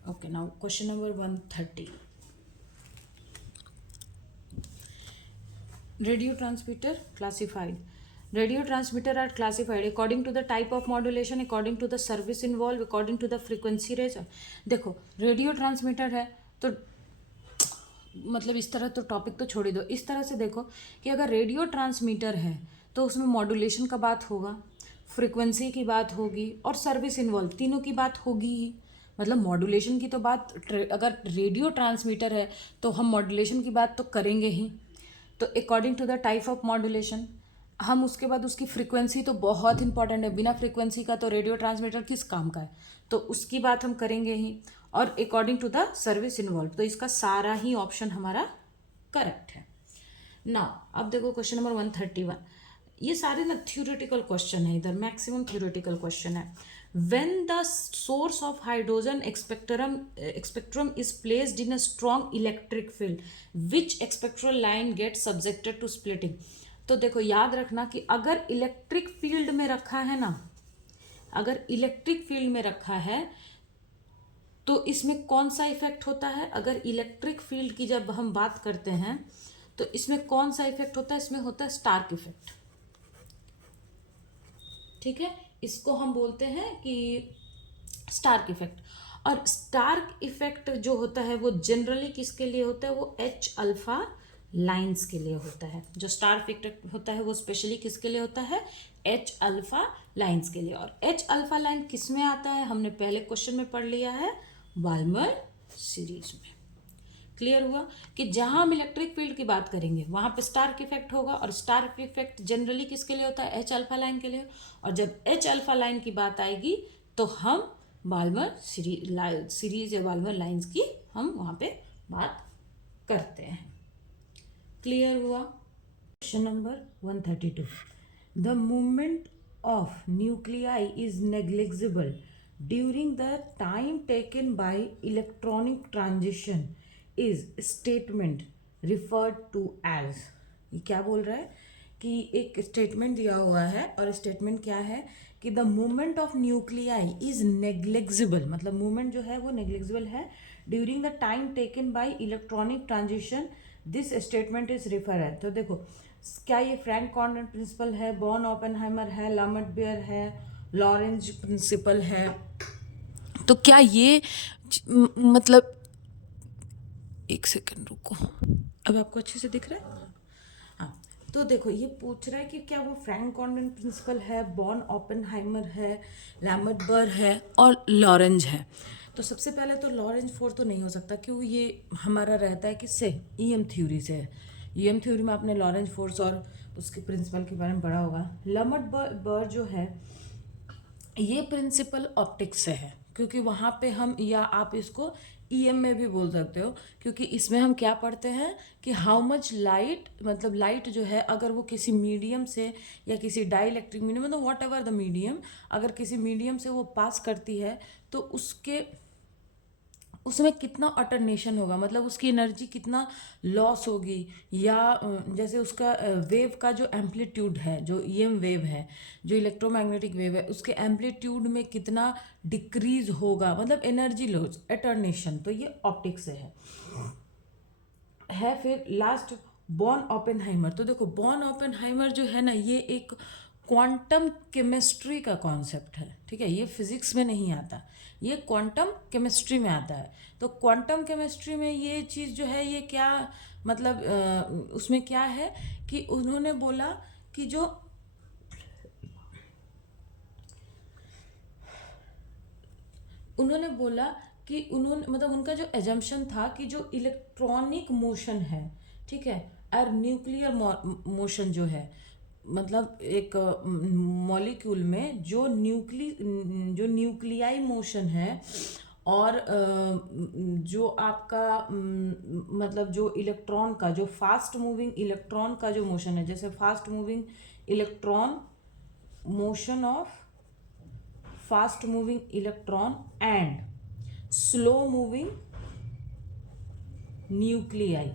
Okay, now question number 130. Radio transmitter classified. Radio transmitter are classified according to the type of modulation, according to the service involved, according to the frequency range. देखो रेडियो ट्रांसमीटर है तो मतलब इस तरह तो टॉपिक तो छोड़ ही दो, इस तरह से देखो कि अगर रेडियो ट्रांसमीटर है तो उसमें मॉड्यूलेशन का बात होगा, फ्रीक्वेंसी की बात होगी और सर्विस इन्वॉल्व, तीनों की बात होगी ही। मतलब मॉड्यूलेशन की तो बात, अगर रेडियो ट्रांसमीटर है तो हम मॉड्यूलेशन की बात तो करेंगे ही। तो according to the type of modulation, हम उसके बाद उसकी फ्रीक्वेंसी तो बहुत इंपॉर्टेंट है, बिना फ्रीक्वेंसी का तो रेडियो ट्रांसमीटर किस काम का है, तो उसकी बात हम करेंगे ही। और according to the service involve, तो इसका सारा ही ऑप्शन हमारा करेक्ट है। नाउ अब देखो क्वेश्चन नंबर 131, ये सारे ना थ्योरेटिकल क्वेश्चन है, इधर मैक्सिमम थ्योरेटिकल क्वेश्चन है। when the source of hydrogen spectrum is placed in a strong electric field, which spectral line gets subjected to splitting? तो देखो याद रखना कि अगर इलेक्ट्रिक फील्ड में रखा है ना, अगर इलेक्ट्रिक फील्ड में रखा है तो इसमें कौन सा इफेक्ट होता है, अगर इलेक्ट्रिक फील्ड की जब हम बात करते हैं तो इसमें कौन सा इफेक्ट होता है, इसमें होता है स्टार्क इफेक्ट। ठीक है, इसको हम बोलते हैं कि स्टार्क इफेक्ट। और स्टार्क इफेक्ट जो होता है वो जनरली किसके लिए होता है, वो एच अल्फा लाइंस के लिए होता है। जो स्टार्क इफेक्ट होता है वो स्पेशली किसके लिए होता है, एच अल्फा लाइंस के लिए। और एच अल्फा लाइन किस में आता है, हमने पहले क्वेश्चन में पढ़ लिया है, बाल्मर सीरीज में। क्लियर हुआ कि जहां हम इलेक्ट्रिक फील्ड की बात करेंगे वहां पे स्टार्क इफेक्ट होगा, और स्टार्क इफेक्ट जनरली किसके लिए होता है, एच अल्फा लाइन के लिए। और जब एच अल्फा लाइन की बात आएगी तो हम बाल्मर सीरीज या बाल्मर लाइंस की हम वहां पे बात करते हैं। क्लियर हुआ? Question number 132, the movement of nuclei is negligible during the time taken by electronic transition is statement referred to as. ये क्या बोल रहा है कि एक स्टेटमेंट दिया हुआ है, और स्टेटमेंट क्या है कि the movement of nuclei is negligible, मतलब मूवमेंट जो है वो नेग्लिजिबल है during the time taken by electronic transition, this statement is refer है। तो देखो क्या ये फ्रैंक कॉर्नर प्रिंसिपल है, बॉर्न ओपेनहाइमर है, लामर्ट बेयर है, लॉरेंज प्रिंसिपल है, तो क्या ये मतलब एक सेकंड रुको, अब आपको अच्छे से दिख रहा है? हाँ, तो देखो ये पूछ रहा है कि क्या वो फ्रैंक कॉर्नर प्रिंसिपल है, बॉर्न ओपेनहाइमर है, लैमर्ट बेयर है और लॉरेंज है। तो सबसे पहले तो लॉरेंज फोर तो नहीं हो सकता, क्यों, ये हमारा रहता है किससे, ईएम थ्योरी से। ईएम थ्योरी में आपने लॉरेंज फोर्स और उसके प्रिंसिपल के बारे में पढ़ा होगा। लैमर्ट बेयर जो है ये प्रिंसिपल ऑप्टिक्स से है, क्योंकि वहाँ पे हम, या आप इसको ईएम में भी बोल सकते हो, क्योंकि इसमें हम क्या पढ़ते हैं कि हाउ मच लाइट, मतलब लाइट जो है अगर वो किसी मीडियम से या किसी डाई इलेक्ट्रिक मीडियम, मतलब वॉट एवर द मीडियम, अगर किसी मीडियम से वो पास करती है तो उसमें कितना अल्टरनेशन होगा, मतलब उसकी एनर्जी कितना लॉस होगी, या जैसे उसका वेव का जो एम्पलीट्यूड है, जो ईएम वेव है, जो इलेक्ट्रोमैग्नेटिक वेव है, उसके एम्पलीट्यूड में कितना डिक्रीज होगा, मतलब एनर्जी लॉस, अल्टरनेशन। तो ये ऑप्टिक्स से है। फिर लास्ट बॉर्न ओपेनहाइमर। तो देखो बॉर्न ओपेनहाइमर जो है ना, ये एक क्वांटम केमिस्ट्री का कॉन्सेप्ट है, ठीक है, ये फिजिक्स में नहीं आता, ये क्वांटम केमिस्ट्री में आता है। तो क्वांटम केमिस्ट्री में ये चीज़ जो है, ये क्या मतलब उसमें क्या है कि उन्होंने बोला कि जो उन्होंने बोला कि उन्होंने, मतलब उनका जो एजम्पशन था कि जो इलेक्ट्रॉनिक मोशन है, ठीक है, और न्यूक्लियर मोशन जो है, मतलब एक मॉलिक्यूल में जो न्यूक्लियाई मोशन है और जो आपका मतलब जो इलेक्ट्रॉन का जो फास्ट मूविंग इलेक्ट्रॉन का जो मोशन है, जैसे fast moving electron, motion of fast moving electron and slow moving nuclei,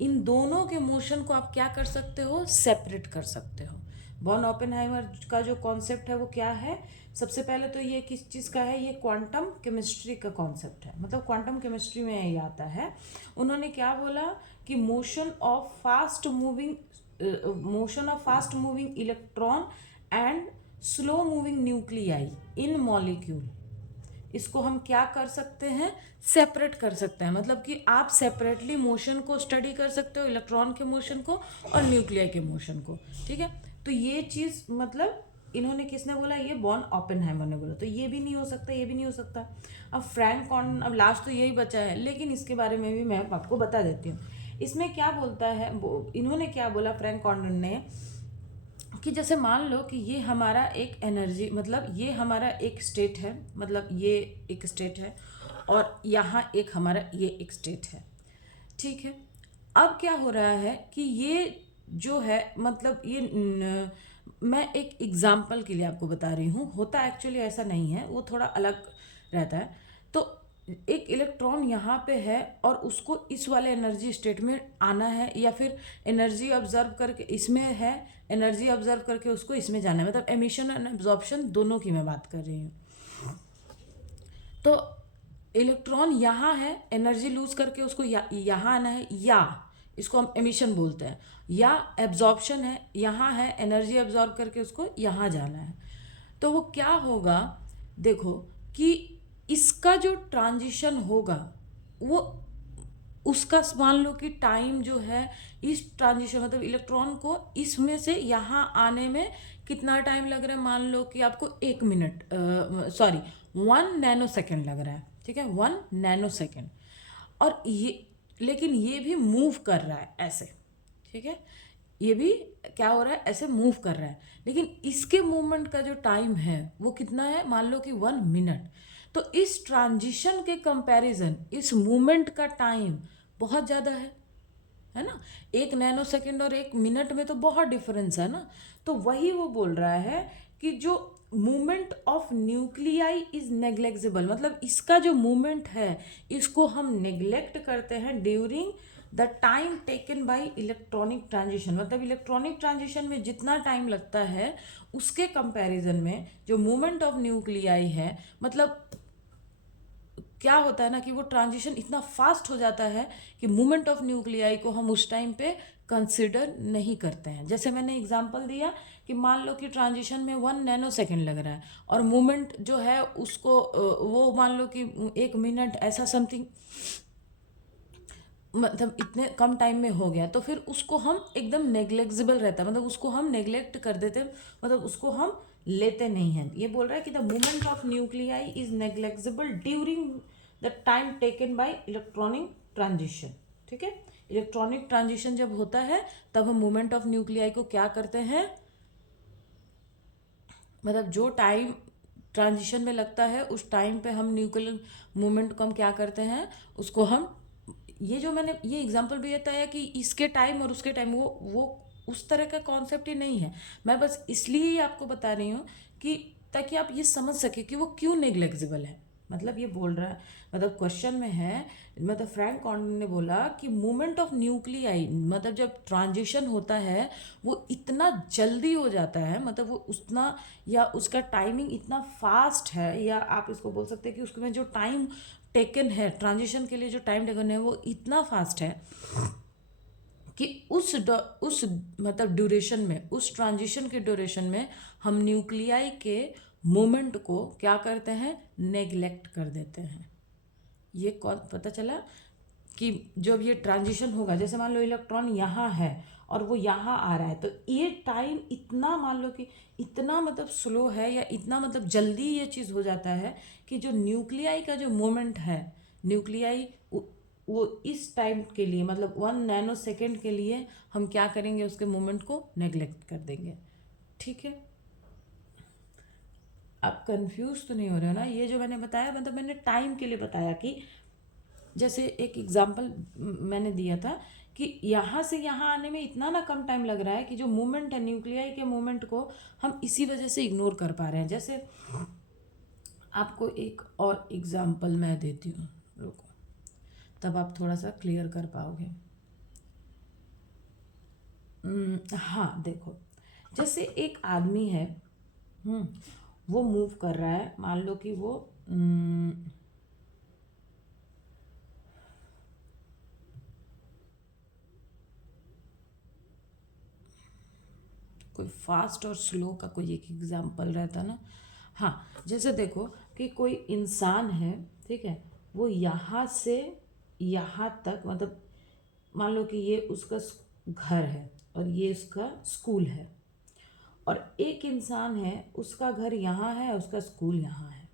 इन दोनों के मोशन को आप क्या कर सकते हो, सेपरेट कर सकते हो। बॉर्न ओपेनहाइमर का जो कॉन्सेप्ट है वो क्या है, सबसे पहले तो ये किस चीज़ का है, ये क्वांटम केमिस्ट्री का कॉन्सेप्ट है, मतलब क्वांटम केमिस्ट्री में ये आता है। उन्होंने क्या बोला कि motion of fast moving electron and slow moving nuclei in molecule, इसको हम क्या कर सकते हैं, सेपरेट कर सकते हैं। मतलब कि आप सेपरेटली मोशन को स्टडी कर सकते हो, इलेक्ट्रॉन के मोशन को और न्यूक्लियाई के मोशन को, ठीक है। तो ये चीज़ मतलब इन्होंने किसने बोला, ये बॉर्न ओपेनहाइमर ने बोला। तो ये भी नहीं हो सकता, ये भी नहीं हो सकता। अब फ्रैंक कॉर्डन, अब लास्ट तो यही बचा है, लेकिन इसके बारे में भी मैं आपको बता देती हूँ। इसमें क्या बोलता है, इन्होंने क्या बोला फ्रैंक कॉर्डन ने, कि जैसे मान लो कि ये हमारा एक एनर्जी, मतलब ये हमारा एक स्टेट है, मतलब ये एक स्टेट है और यहाँ एक हमारा ये एक स्टेट है, ठीक है। अब क्या हो रहा है कि ये जो है, मतलब ये मैं एक एग्जाम्पल के लिए आपको बता रही हूँ, होता एक्चुअली ऐसा नहीं है, वो थोड़ा अलग रहता है। तो एक इलेक्ट्रॉन यहाँ पे है और उसको इस वाले एनर्जी स्टेट में आना है, या फिर एनर्जी ऑब्जर्व करके इसमें है, एनर्जी ऑब्जर्व करके उसको इसमें जाना है, मतलब एमिशन एंड एब्जॉर्प्शन दोनों की मैं बात कर रही हूँ। तो इलेक्ट्रॉन यहाँ है, एनर्जी लूज करके उसको यहाँ आना है, या इसको हम एमिशन बोलते हैं, या एब्जॉर्प्शन है, यहाँ है, एनर्जी एब्जॉर्ब करके उसको यहाँ जाना है। तो वो क्या होगा, देखो कि इसका जो ट्रांजिशन होगा वो उसका मान लो कि टाइम जो है, इस ट्रांजिशन मतलब इलेक्ट्रॉन को इसमें से यहाँ आने में कितना टाइम लग रहा है, मान लो कि आपको 1 मिनट, सॉरी 1 नैनो सेकेंड लग रहा है, ठीक है, 1 नैनो सेकेंड। और ये, लेकिन ये भी मूव कर रहा है ऐसे, ठीक है, ये भी क्या हो रहा है, ऐसे मूव कर रहा है, लेकिन इसके मूवमेंट का जो टाइम है वो कितना है, मान लो कि 1 मिनट। तो इस ट्रांजिशन के कंपैरिजन इस मूवमेंट का टाइम बहुत ज़्यादा है ना। 1 नैनो सेकेंड और 1 मिनट में तो बहुत डिफरेंस है ना। तो वही वो बोल रहा है कि जो मूवमेंट ऑफ न्यूक्लियाई इज नेग्लेक्सिबल, मतलब इसका जो मूवमेंट है इसको हम नेग्लेक्ट करते हैं during the time taken by electronic transition, मतलब इलेक्ट्रॉनिक ट्रांजिशन में जितना टाइम लगता है उसके कंपैरिजन में जो मूवमेंट ऑफ न्यूक्लियाई है, मतलब क्या होता है ना कि वो ट्रांजिशन इतना फास्ट हो जाता है कि मूवमेंट ऑफ न्यूक्लियाई को हम उस टाइम पे कंसिडर नहीं करते हैं। जैसे मैंने एग्जांपल दिया कि मान लो कि ट्रांजिशन में 1 नैनो सेकेंड लग रहा है और मूवमेंट जो है उसको वो मान लो कि 1 मिनट ऐसा समथिंग, मतलब इतने कम टाइम में हो गया, तो फिर उसको हम एकदम नेग्लेक्सिबल रहता है, मतलब उसको हम नेग्लेक्ट कर देते हैं, मतलब उसको हम लेते नहीं हैं। ये बोल रहा है कि the movement of nuclei is negligible during the time taken by electronic transition, ठीक है। इलेक्ट्रॉनिक ट्रांजिशन जब होता है तब हम मूवमेंट ऑफ न्यूक्लियाई को क्या करते हैं, मतलब जो टाइम ट्रांजिशन में लगता है उस टाइम पे हम न्यूक्लियर मूवमेंट को हम क्या करते हैं, उसको हम, ये जो मैंने ये एग्जांपल भी बताया कि इसके टाइम और उसके टाइम, वो उस तरह का कॉन्सेप्ट ही नहीं है। मैं बस इसलिए ही आपको बता रही हूँ कि ताकि आप ये समझ सके कि वो क्यों नेग्लेक्सिबल है। मतलब ये बोल रहा है, मतलब क्वेश्चन में है, मतलब फ्रैंक कॉर्डन ने बोला कि मूवमेंट ऑफ न्यूक्लियाई, मतलब जब ट्रांजिशन होता है वो इतना जल्दी हो जाता है, मतलब वो उतना, या उसका टाइमिंग इतना फास्ट है, या आप इसको बोल सकते हैं कि उसमें जो टाइम टेकन है ट्रांजिशन के लिए, जो टाइम टेकन है वो इतना फास्ट है कि उस मतलब ड्यूरेशन में, उस ट्रांजिशन के ड्यूरेशन में हम न्यूक्लियाई के मोमेंट को क्या करते हैं, नेग्लेक्ट कर देते हैं। ये कौन पता चला कि जब ये ट्रांजिशन होगा, जैसे मान लो इलेक्ट्रॉन यहाँ है और वो यहाँ आ रहा है, तो ये टाइम इतना, मान लो कि इतना मतलब स्लो है, या इतना मतलब जल्दी ये चीज़ हो जाता है कि जो न्यूक्लियाई का जो मोमेंट है, न्यूक्लियाई वो इस टाइम के लिए, मतलब 1 नैनो सेकेंड के लिए हम क्या करेंगे, उसके मोमेंट को नेग्लेक्ट कर देंगे, ठीक है। आप कंफ्यूज तो नहीं हो रहे हो ना? ये जो मैंने बताया मतलब मैंने टाइम के लिए बताया कि जैसे एक एग्जांपल मैंने दिया था कि यहाँ से यहाँ आने में इतना ना कम टाइम लग रहा है कि जो मूवमेंट है न्यूक्लियाई के मूवमेंट को हम इसी वजह से इग्नोर कर पा रहे हैं। जैसे आपको एक और एग्जांपल मैं देती हूँ, रुको, तब आप थोड़ा सा क्लियर कर पाओगे। हाँ देखो, जैसे एक आदमी है, हम्म, वो मूव कर रहा है, मान लो कि वो कोई फास्ट और स्लो का कोई एक एग्जांपल रहता ना। हाँ, जैसे देखो कि कोई इंसान है, ठीक है, वो यहाँ से यहाँ तक मतलब मान लो कि ये उसका घर है और ये उसका स्कूल है, और एक इंसान है उसका घर यहाँ है, उसका स्कूल यहाँ है।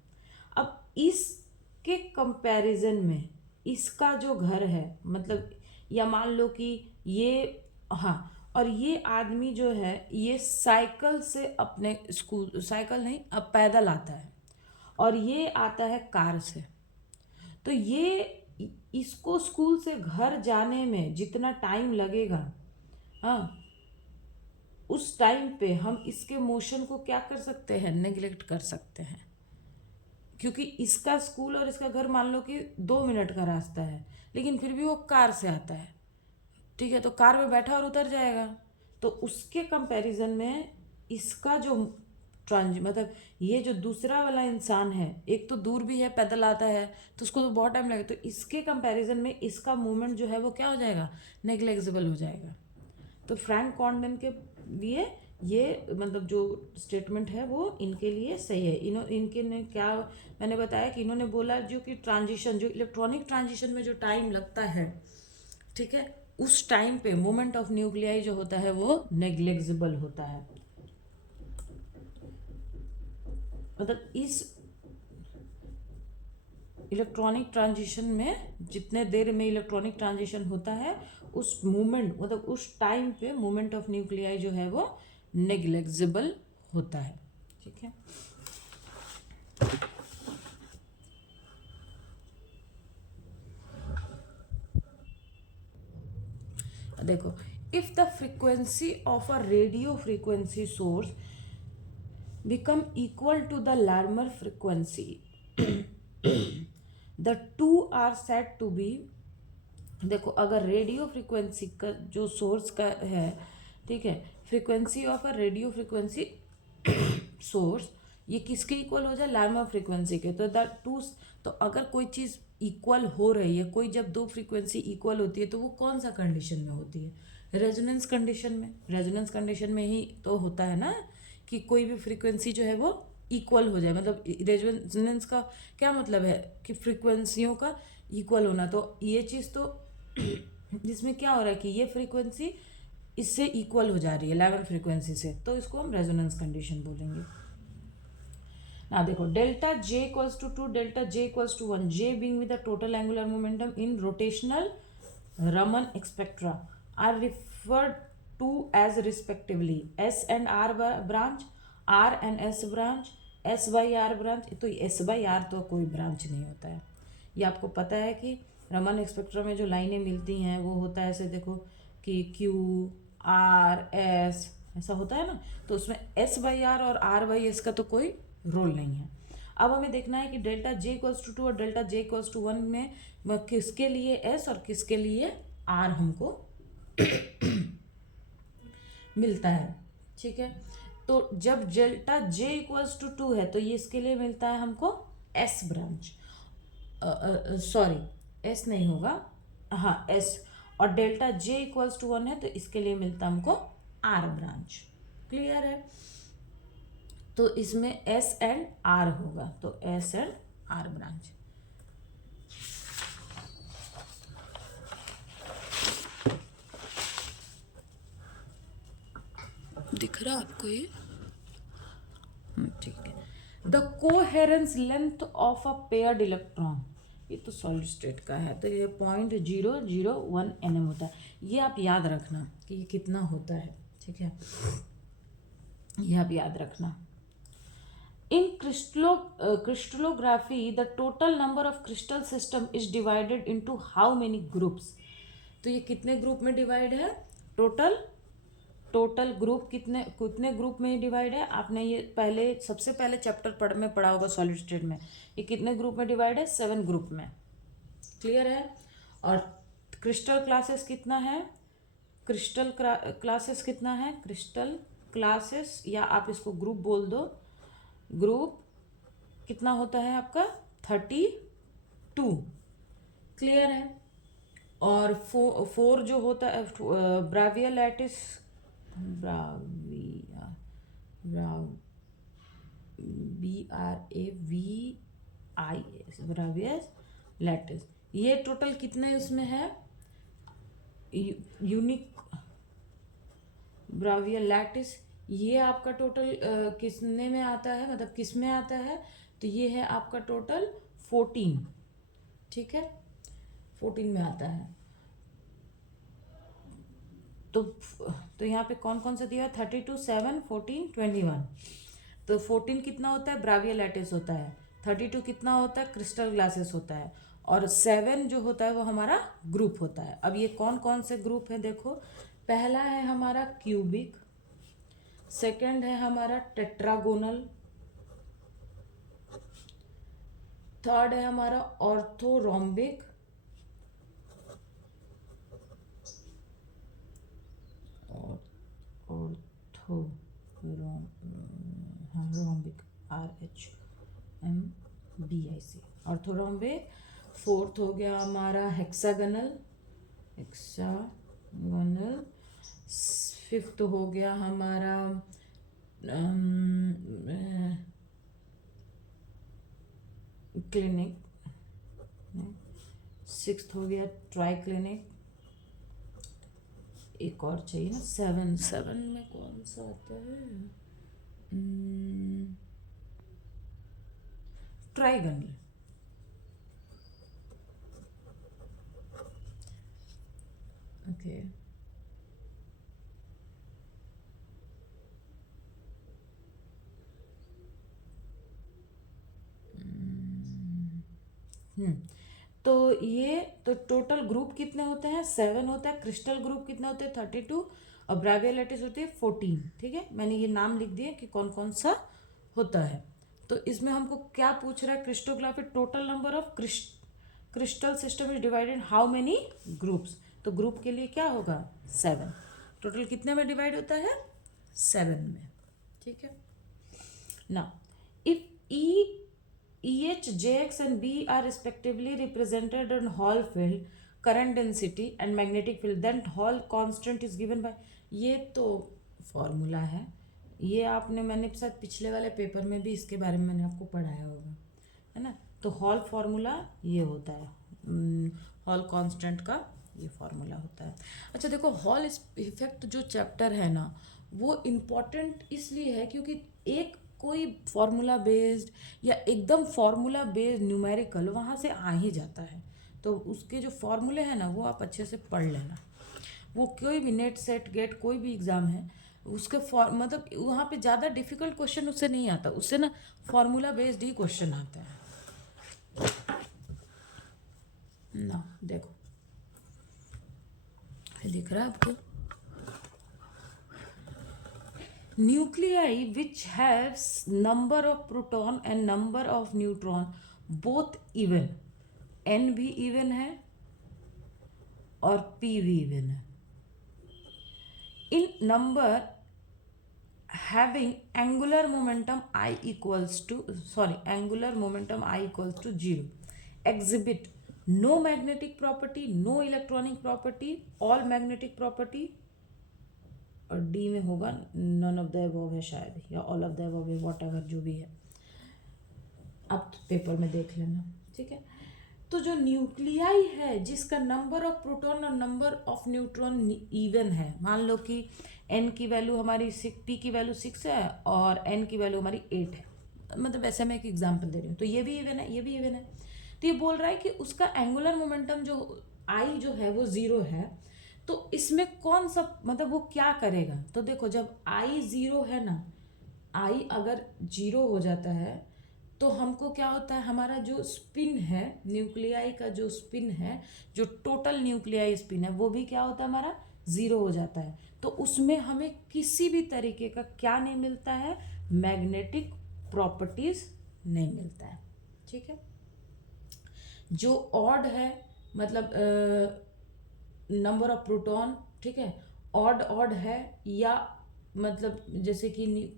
अब इसके कंपैरिजन में इसका जो घर है मतलब, या मान लो कि ये, हाँ, और ये आदमी जो है ये साइकिल से अपने स्कूल, साइकिल नहीं, अब पैदल आता है, और ये आता है कार से। तो ये इसको स्कूल से घर जाने में जितना टाइम लगेगा, हाँ, उस टाइम पे हम इसके मोशन को क्या कर सकते हैं, नेग्लेक्ट कर सकते हैं, क्योंकि इसका स्कूल और इसका घर मान लो कि 2 मिनट का रास्ता है, लेकिन फिर भी वो कार से आता है, ठीक है, तो कार में बैठा और उतर जाएगा। तो उसके कंपैरिजन में इसका जो मतलब ये जो दूसरा वाला इंसान है, एक तो दूर भी है, पैदल आता है, तो उसको तो बहुत टाइम लगेगा, तो इसके कंपैरिजन में इसका मूवमेंट जो है वो क्या हो जाएगा, नेग्लेक्सिबल हो जाएगा। तो फ्रैंक कॉन्डन के लिए ये मतलब जो स्टेटमेंट है वो इनके लिए सही है। इनके ने क्या मैंने बताया कि इन्होंने बोला जो कि ट्रांजिशन, जो इलेक्ट्रॉनिक ट्रांजिशन में जो टाइम लगता है, ठीक है, उस टाइम पे मोमेंट ऑफ न्यूक्लियाई जो होता है वो नेग्लेक्सिबल होता है। मतलब इस इलेक्ट्रॉनिक ट्रांजिशन में जितने देर में इलेक्ट्रॉनिक ट्रांजिशन होता है, उस मोमेंट मतलब उस टाइम पे मोमेंट ऑफ न्यूक्लियाई जो है वो नेग्लेक्सिबल होता है, ठीक है। देखो, if the frequency of a radio frequency source become equal to the Larmor frequency, the two are said to be, देखो अगर रेडियो फ्रीक्वेंसी का जो सोर्स का है, ठीक है, frequency of a radio frequency source ये किसके इक्वल हो जाए, लार्मर फ्रीक्वेंसी के, तो द टू, तो अगर कोई चीज़ इक्वल हो रही है, कोई जब दो फ्रीक्वेंसी इक्वल होती है तो वो कौन सा कंडीशन में होती है, रेजोनेंस कंडीशन में। रेजोनेंस कंडीशन में ही तो होता है ना कि कोई भी फ्रीक्वेंसी जो है वो इक्वल हो जाए, मतलब रेजोनेंस का क्या मतलब है कि फ्रीक्वेंसियों का इक्वल होना। तो ये चीज़ तो जिसमें क्या हो रहा है कि ये फ्रीक्वेंसी इससे इक्वल हो जा रही है लेवल फ्रीक्वेंसी से, तो इसको हम रेजोनेंस कंडीशन बोलेंगे ना। देखो, delta J equals to 2, delta J equals to 1, J being with the total angular momentum in rotational Raman spectra are referred to as respectively S and R branch, R and S branch, S by R branch. तो एस बाई आर तो कोई ब्रांच नहीं होता है, ये आपको पता है कि रमन एक्सपेक्ट्रा में जो लाइनें मिलती हैं वो होता है ऐसे, देखो कि क्यू आर एस ऐसा होता है ना, तो उसमें एस बाई आर और आर बाई एस का तो कोई रोल नहीं है। अब हमें देखना है कि डेल्टा जे इक्वल्स टू 2 और डेल्टा जे इक्वल्स टू 1 में किसके लिए एस और किसके लिए आर हमको मिलता है, ठीक है। तो जब डेल्टा जे इक्वल्स टू 2 है तो ये इसके लिए मिलता है हमको एस ब्रांच, सॉरी एस नहीं होगा, हाँ एस, और डेल्टा जे इक्वल्स टू 1 है तो इसके लिए मिलता हमको आर ब्रांच। क्लियर है? तो इसमें एस एंड आर होगा, तो एस एंड आर ब्रांच। दिख रहा आपको ये? ठीक है। The coherence length of a paired electron, ये तो सॉलिड स्टेट का है, तो ये 0.001 nm होता है। ये आप याद रखना कि ये कितना होता है, ठीक है, ये आप याद रखना। In crystallography, the total number of crystal system is divided into how many groups? तो ये कितने ग्रुप में डिवाइड है? टोटल टोटल ग्रुप कितने कितने ग्रुप में डिवाइड है? आपने ये पहले सबसे पहले चैप्टर में पढ़ा होगा सॉलिड स्टेट में। ये कितने ग्रुप में डिवाइड है? 7 ग्रुप में। क्लियर है? और क्रिस्टल क्लासेस कितना है? क्रिस्टल क्लासेस कितना है? क्रिस्टल क्लासेस, या आप इसको ग्रुप बोल दो, ग्रुप कितना होता है आपका? 32। क्लियर है? और फोर जो होता है Bravia lattice, Bravia BRAVIAS Bravias lattice, ये टोटल कितने उसमें है? यूनिक ब्राविया लैटिस, ये आपका टोटल किसने में आता है, मतलब किस में आता है? तो ये है आपका टोटल 14। ठीक है, 14 में आता है। तो यहाँ पे कौन कौन सा दिया है? 32, 7, 14, 21। तो 14 कितना होता है? ब्राविया लैटिस होता है। 32 कितना होता है? क्रिस्टल ग्लासेस होता है। और 7 जो होता है वो हमारा ग्रुप होता है। अब ये कौन कौन से ग्रुप है देखो। पहला है हमारा क्यूबिक, सेकंड है हमारा टेट्रागोनल, थर्ड है हमारा orthorhombic, rhombic RHMBIC orthorhombic. Fourth हो गया हमारा हेक्सागनल, फिफ्थ हो गया हमारा क्लिनिक, सिक्स्थ हो गया ट्राइक्लिनिक। एक और चाहिए ना, 7 में कौन सा आता है? ट्राइगनल। ओके, तो ये तो टोटल ग्रुप कितने होते हैं? 7 होता है। क्रिस्टल ग्रुप कितने होते हैं? 32। और ब्राविया लैटिस होती है 14। ठीक है, मैंने ये नाम लिख दिया कि कौन कौन सा होता है। तो इसमें हमको क्या पूछ रहा है? Crystallography, total number of crystal system is divided in how many groups? तो ग्रुप के लिए क्या होगा? 7। टोटल कितने में डिवाइड होता है? 7 में। ठीक है ना। If EH, JX and B are respectively represented on Hall field, current density and magnetic field, then Hall constant is given by, ये तो फॉर्मूला है, ये आपने मैंने शायद पिछले वाले पेपर में भी इसके बारे में मैंने आपको पढ़ाया होगा, है ना। तो हॉल फार्मूला ये होता है, हॉल कांस्टेंट का ये फार्मूला होता है। अच्छा देखो, हॉल इफेक्ट जो चैप्टर है ना, वो इम्पॉर्टेंट इसलिए है क्योंकि एक कोई फॉर्मूला बेस्ड या एकदम फॉर्मूला बेस्ड न्यूमेरिकल वहाँ से आ ही जाता है। तो उसके जो फॉर्मूले हैं ना वो आप अच्छे से पढ़ लेना। वो कोई भी नेट सेट गेट कोई भी एग्ज़ाम है उसके मतलब वहाँ पे ज़्यादा डिफिकल्ट क्वेश्चन उससे नहीं आता, उससे ना फॉर्मूला बेस्ड ही क्वेश्चन आते हैं ना। देखो दिख रहा है आपको? Nuclei which has number of proton and number of neutron both even, n भी even है और p भी even है, in number having angular momentum I equals to 0 exhibit no magnetic property, no electronic property, all magnetic property, और डी में होगा नन ऑफ द अबव है शायद, या ऑल ऑफ द अबव है, वॉट एवर जो भी है, आप पेपर में देख लेना। ठीक है, तो जो न्यूक्लियाई है जिसका नंबर ऑफ प्रोटॉन और नंबर ऑफ न्यूट्रॉन इवन है, मान लो कि एन की वैल्यू हमारी पी की वैल्यू 6 है और एन की वैल्यू हमारी 8 है, मतलब वैसे मैं एक एग्जाम्पल दे रही हूँ, तो ये भी इवन है, ये भी इवन है। तो ये बोल रहा है कि उसका एंगुलर मोमेंटम जो आई जो है वो 0 है, तो इसमें कौन सा मतलब वो क्या करेगा? तो देखो जब आई 0 है ना, आई अगर 0 हो जाता है तो हमको क्या होता है, हमारा जो स्पिन है न्यूक्लियाई का, जो स्पिन है, जो टोटल न्यूक्लियाई स्पिन है, वो भी क्या होता है हमारा 0 हो जाता है। तो उसमें हमें किसी भी तरीके का क्या नहीं मिलता है, मैग्नेटिक प्रॉपर्टीज नहीं मिलता है। ठीक है। जो ऑड है, मतलब नंबर ऑफ प्रोटॉन, ठीक है, ऑड ऑड है, या मतलब जैसे कि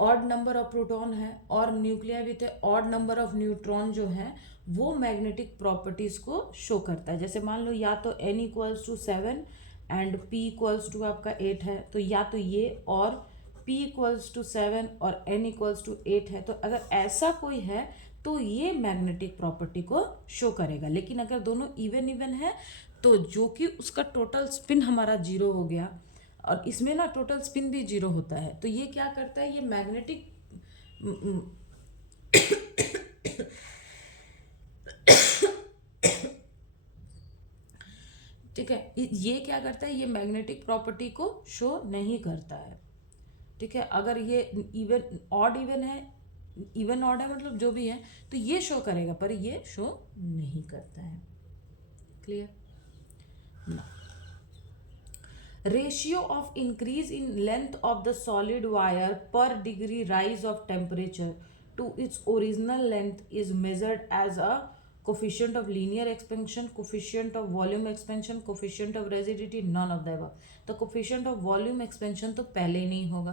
ऑड नंबर ऑफ प्रोटॉन है और nuclear with odd number of neutron जो है, वो मैग्नेटिक प्रॉपर्टीज को शो करता है। जैसे मान लो या तो n equals to 7 and p equals to आपका 8 है, तो या तो ये, और p इक्वल्स टू 7 और n इक्वल्स टू 8 है, तो अगर ऐसा कोई है तो ये मैग्नेटिक प्रॉपर्टी को शो करेगा। लेकिन अगर दोनों इवन इवन है तो जो कि उसका टोटल स्पिन हमारा 0 हो गया, और इसमें ना टोटल स्पिन भी 0 होता है, तो ये क्या करता है, ये मैग्नेटिक ठीक है, ये क्या करता है, ये मैग्नेटिक प्रॉपर्टी को शो नहीं करता है। ठीक है। अगर ये इवन ऑड इवन है, इवन ऑड है मतलब जो भी है, तो ये शो करेगा, पर ये शो नहीं करता है। Clear. Ratio of increase in length of the solid wire per degree rise of temperature to its original length is measured as a coefficient of linear expansion, coefficient of volume expansion, coefficient of rigidity, none of the above. तो कोफिशिएंट ऑफ वॉल्यूम एक्सपेंशन तो पहले ही नहीं होगा,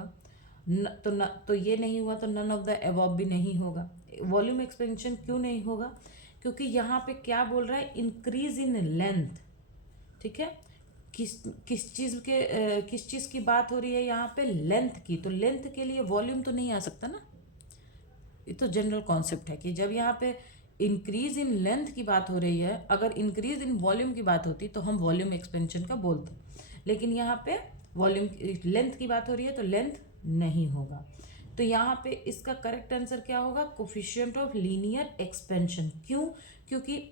तो ये नहीं हुआ, तो नन ऑफ द अबव भी नहीं होगा। वॉल्यूम एक्सपेंशन क्यों नहीं होगा, क्योंकि यहाँ पे क्या बोल रहा है, इंक्रीज इन लेंथ। ठीक है। किस चीज़ की बात हो रही है यहाँ पे, लेंथ की। तो लेंथ के लिए वॉल्यूम तो नहीं आ सकता ना, ये तो जनरल कॉन्सेप्ट है कि जब यहाँ पे इंक्रीज इन लेंथ की बात हो रही है, अगर इंक्रीज इन वॉल्यूम की बात होती तो हम वॉल्यूम एक्सपेंशन का बोलते, लेकिन यहाँ पे वॉल्यूम लेंथ की बात हो रही है तो लेंथ नहीं होगा। तो यहाँ पे इसका करेक्ट आंसर क्या होगा, कोफिशिएंट ऑफ लीनियर एक्सपेंशन। क्यों, क्योंकि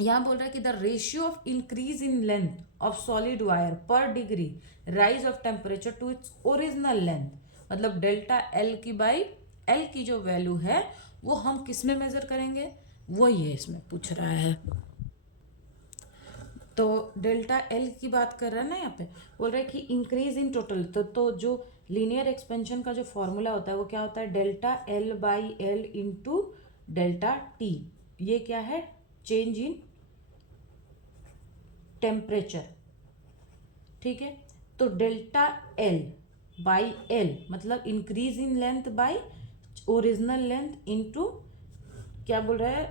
यहाँ बोल रहा है कि the ratio of increase in length of solid wire per degree rise of temperature to its original length, मतलब डेल्टा एल की बाई एल की जो वैल्यू है वो हम किस में मेजर करेंगे, वही है इसमें पूछ रहा है। तो डेल्टा एल की बात कर रहा है ना, यहाँ पे बोल रहा है कि इंक्रीज इन टोटल, तो जो लीनियर एक्सपेंशन का जो फॉर्मूला होता है वो क्या होता है, delta L by L into delta T. ये क्या है, चेंज इन टेम्परेचर। ठीक है। तो डेल्टा एल बाई एल मतलब increase in length by original length into क्या बोल रहा है,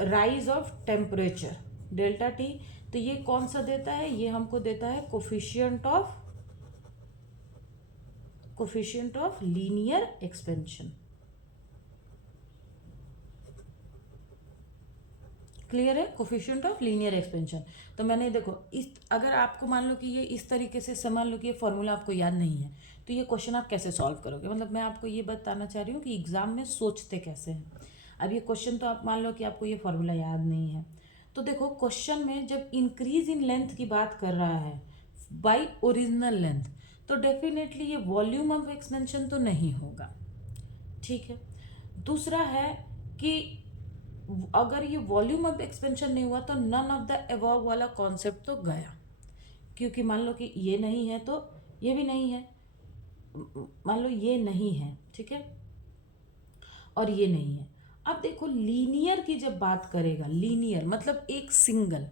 rise of temperature, delta T. तो ये कौन सा देता है, ये हमको देता है coefficient of linear expansion. Clear है, कोफिशिएंट ऑफ लीनियर एक्सपेंशन। तो मैंने देखो इस, अगर आपको मान लो कि ये इस तरीके से मान लो कि ये फॉर्मूला आपको याद नहीं है, तो ये क्वेश्चन आप कैसे सॉल्व करोगे, मतलब मैं आपको ये बताना चाह रही हूँ कि एग्जाम में सोचते कैसे हैं। अब ये क्वेश्चन तो आप मान लो कि आपको ये फॉर्मूला याद नहीं है, तो देखो क्वेश्चन में जब इंक्रीज इन लेंथ की बात कर रहा है बाई ओरिजिनल लेंथ, तो डेफिनेटली ये वॉल्यूम ऑफ एक्सपेंशन तो नहीं होगा। ठीक है। दूसरा है कि अगर ये वॉल्यूम ऑफ एक्सपेंशन नहीं हुआ तो नन ऑफ द अबव वाला कॉन्सेप्ट तो गया, क्योंकि मान लो कि ये नहीं है तो ये भी नहीं है, मान लो ये नहीं है, ठीक है, और ये नहीं है। अब देखो लीनियर की जब बात करेगा, लीनियर मतलब एक सिंगल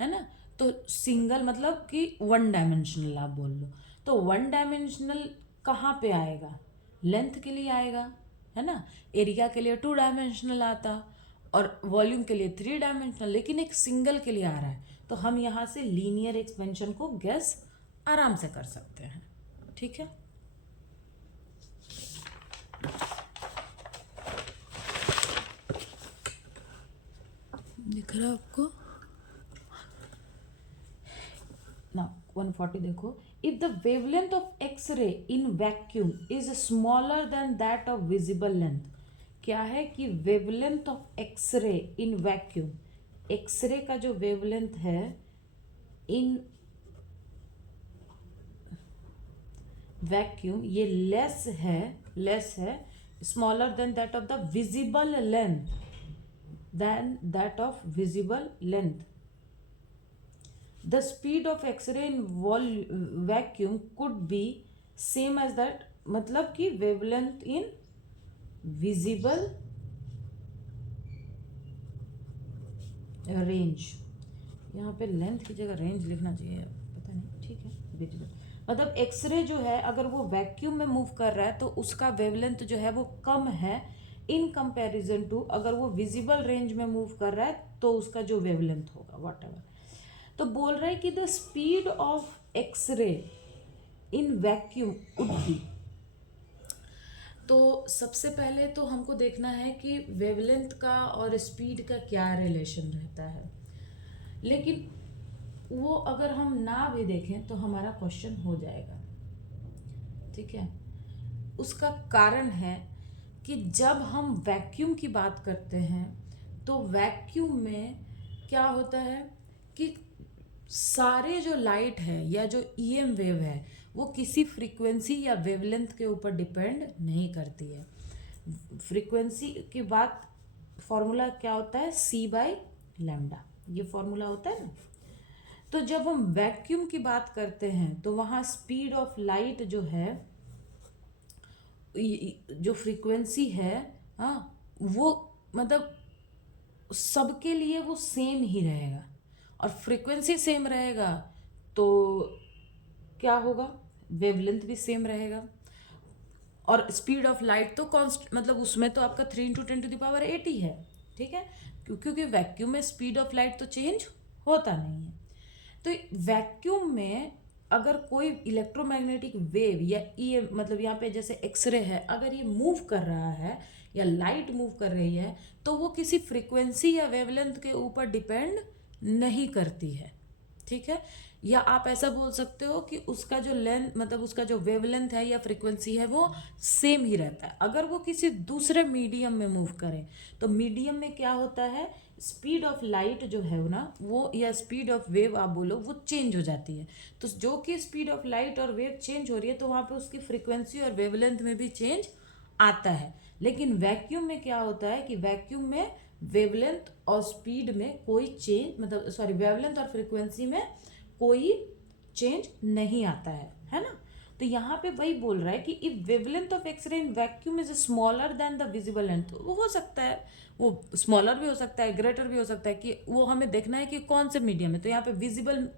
है ना, तो सिंगल मतलब कि वन डायमेंशनल आप बोल लो, तो वन डायमेंशनल कहाँ पे आएगा, लेंथ के लिए आएगा, है ना। एरिया के लिए 2 डायमेंशनल आता और वॉल्यूम के लिए 3 डायमेंशनल, लेकिन एक सिंगल के लिए आ रहा है, तो हम यहाँ से लीनियर एक्सपेंशन को गैस आराम से कर सकते हैं। ठीक है। दिख रहा है आपको ना, 140 देखो, if the wavelength of X ray in vacuum is smaller than that of visible length. क्या है कि wavelength of X ray in vacuum, x ray का जो वेवलेंथ है इन वैक्यूम ये लेस है smaller than that of the visible length, the speed of x-ray in vacuum could be same as that, मतलब कि वेवलेंथ इन विजिबल रेंज, यहाँ पे लेंथ की जगह रेंज लिखना चाहिए, पता नहीं, ठीक है, विजिबल मतलब एक्सरे जो है अगर वो वैक्यूम में मूव कर रहा है तो उसका वेवलेंथ जो है वो कम है इन कंपैरिजन टू अगर वो विजिबल रेंज में मूव कर रहा है तो उसका जो वेवलेंथ होगा वॉट एवर। तो बोल रहा है कि the speed of X-ray in vacuum would be, तो सबसे पहले तो हमको देखना है कि वेवलेंथ का और स्पीड का क्या रिलेशन रहता है, लेकिन वो अगर हम ना भी देखें तो हमारा क्वेश्चन हो जाएगा, ठीक है। उसका कारण है कि जब हम वैक्यूम की बात करते हैं तो वैक्यूम में क्या होता है कि सारे जो लाइट है या जो ईएम वेव है वो किसी फ्रीक्वेंसी या वेवलेंथ के ऊपर डिपेंड नहीं करती है। फ्रीक्वेंसी की बात फॉर्मूला क्या होता है, c/λ, ये फॉर्मूला होता है ना। तो जब हम वैक्यूम की बात करते हैं तो वहाँ स्पीड ऑफ लाइट जो है, जो फ्रीक्वेंसी है, हाँ, वो मतलब सबके लिए वो सेम ही रहेगा, और फ्रीक्वेंसी सेम रहेगा तो क्या होगा, वेवलेंथ भी सेम रहेगा। और स्पीड ऑफ लाइट तो कॉन्स्ट मतलब उसमें तो आपका 3 × 10⁸ ही है, ठीक है, क्योंकि वैक्यूम में स्पीड ऑफ लाइट तो चेंज होता नहीं है। तो वैक्यूम में अगर कोई इलेक्ट्रोमैग्नेटिक वेव या ई मतलब यहाँ पे जैसे एक्सरे है, अगर ये मूव कर रहा है या लाइट मूव कर रही है तो वो किसी फ्रीक्वेंसी या वेवलेंथ के ऊपर डिपेंड नहीं करती है, ठीक है। या आप ऐसा बोल सकते हो कि उसका जो लेंथ मतलब उसका जो वेवलेंथ है या फ्रीक्वेंसी है वो सेम ही रहता है। अगर वो किसी दूसरे मीडियम में मूव करे तो मीडियम में क्या होता है, स्पीड ऑफ लाइट जो है ना वो, या स्पीड ऑफ वेव आप बोलो, वो चेंज हो जाती है। तो जो कि स्पीड ऑफ लाइट और वेव चेंज हो रही है तो वहाँ पे उसकी फ्रीक्वेंसी और वेवलेंथ में भी चेंज आता है। लेकिन वैक्यूम में क्या होता है कि वैक्यूम में वेवलेंथ और स्पीड में कोई चेंज मतलब सॉरी वेवलेंथ और फ्रीक्वेंसी में कोई चेंज नहीं आता है ना। तो यहाँ पे वही बोल रहा है कि if wavelength of X-ray in vacuum is smaller than the visible length, वो हो सकता है, वो स्मॉलर भी हो सकता है, ग्रेटर भी हो सकता है, कि वो हमें देखना है कि कौन से मीडियम है। तो यहाँ पे विजिबल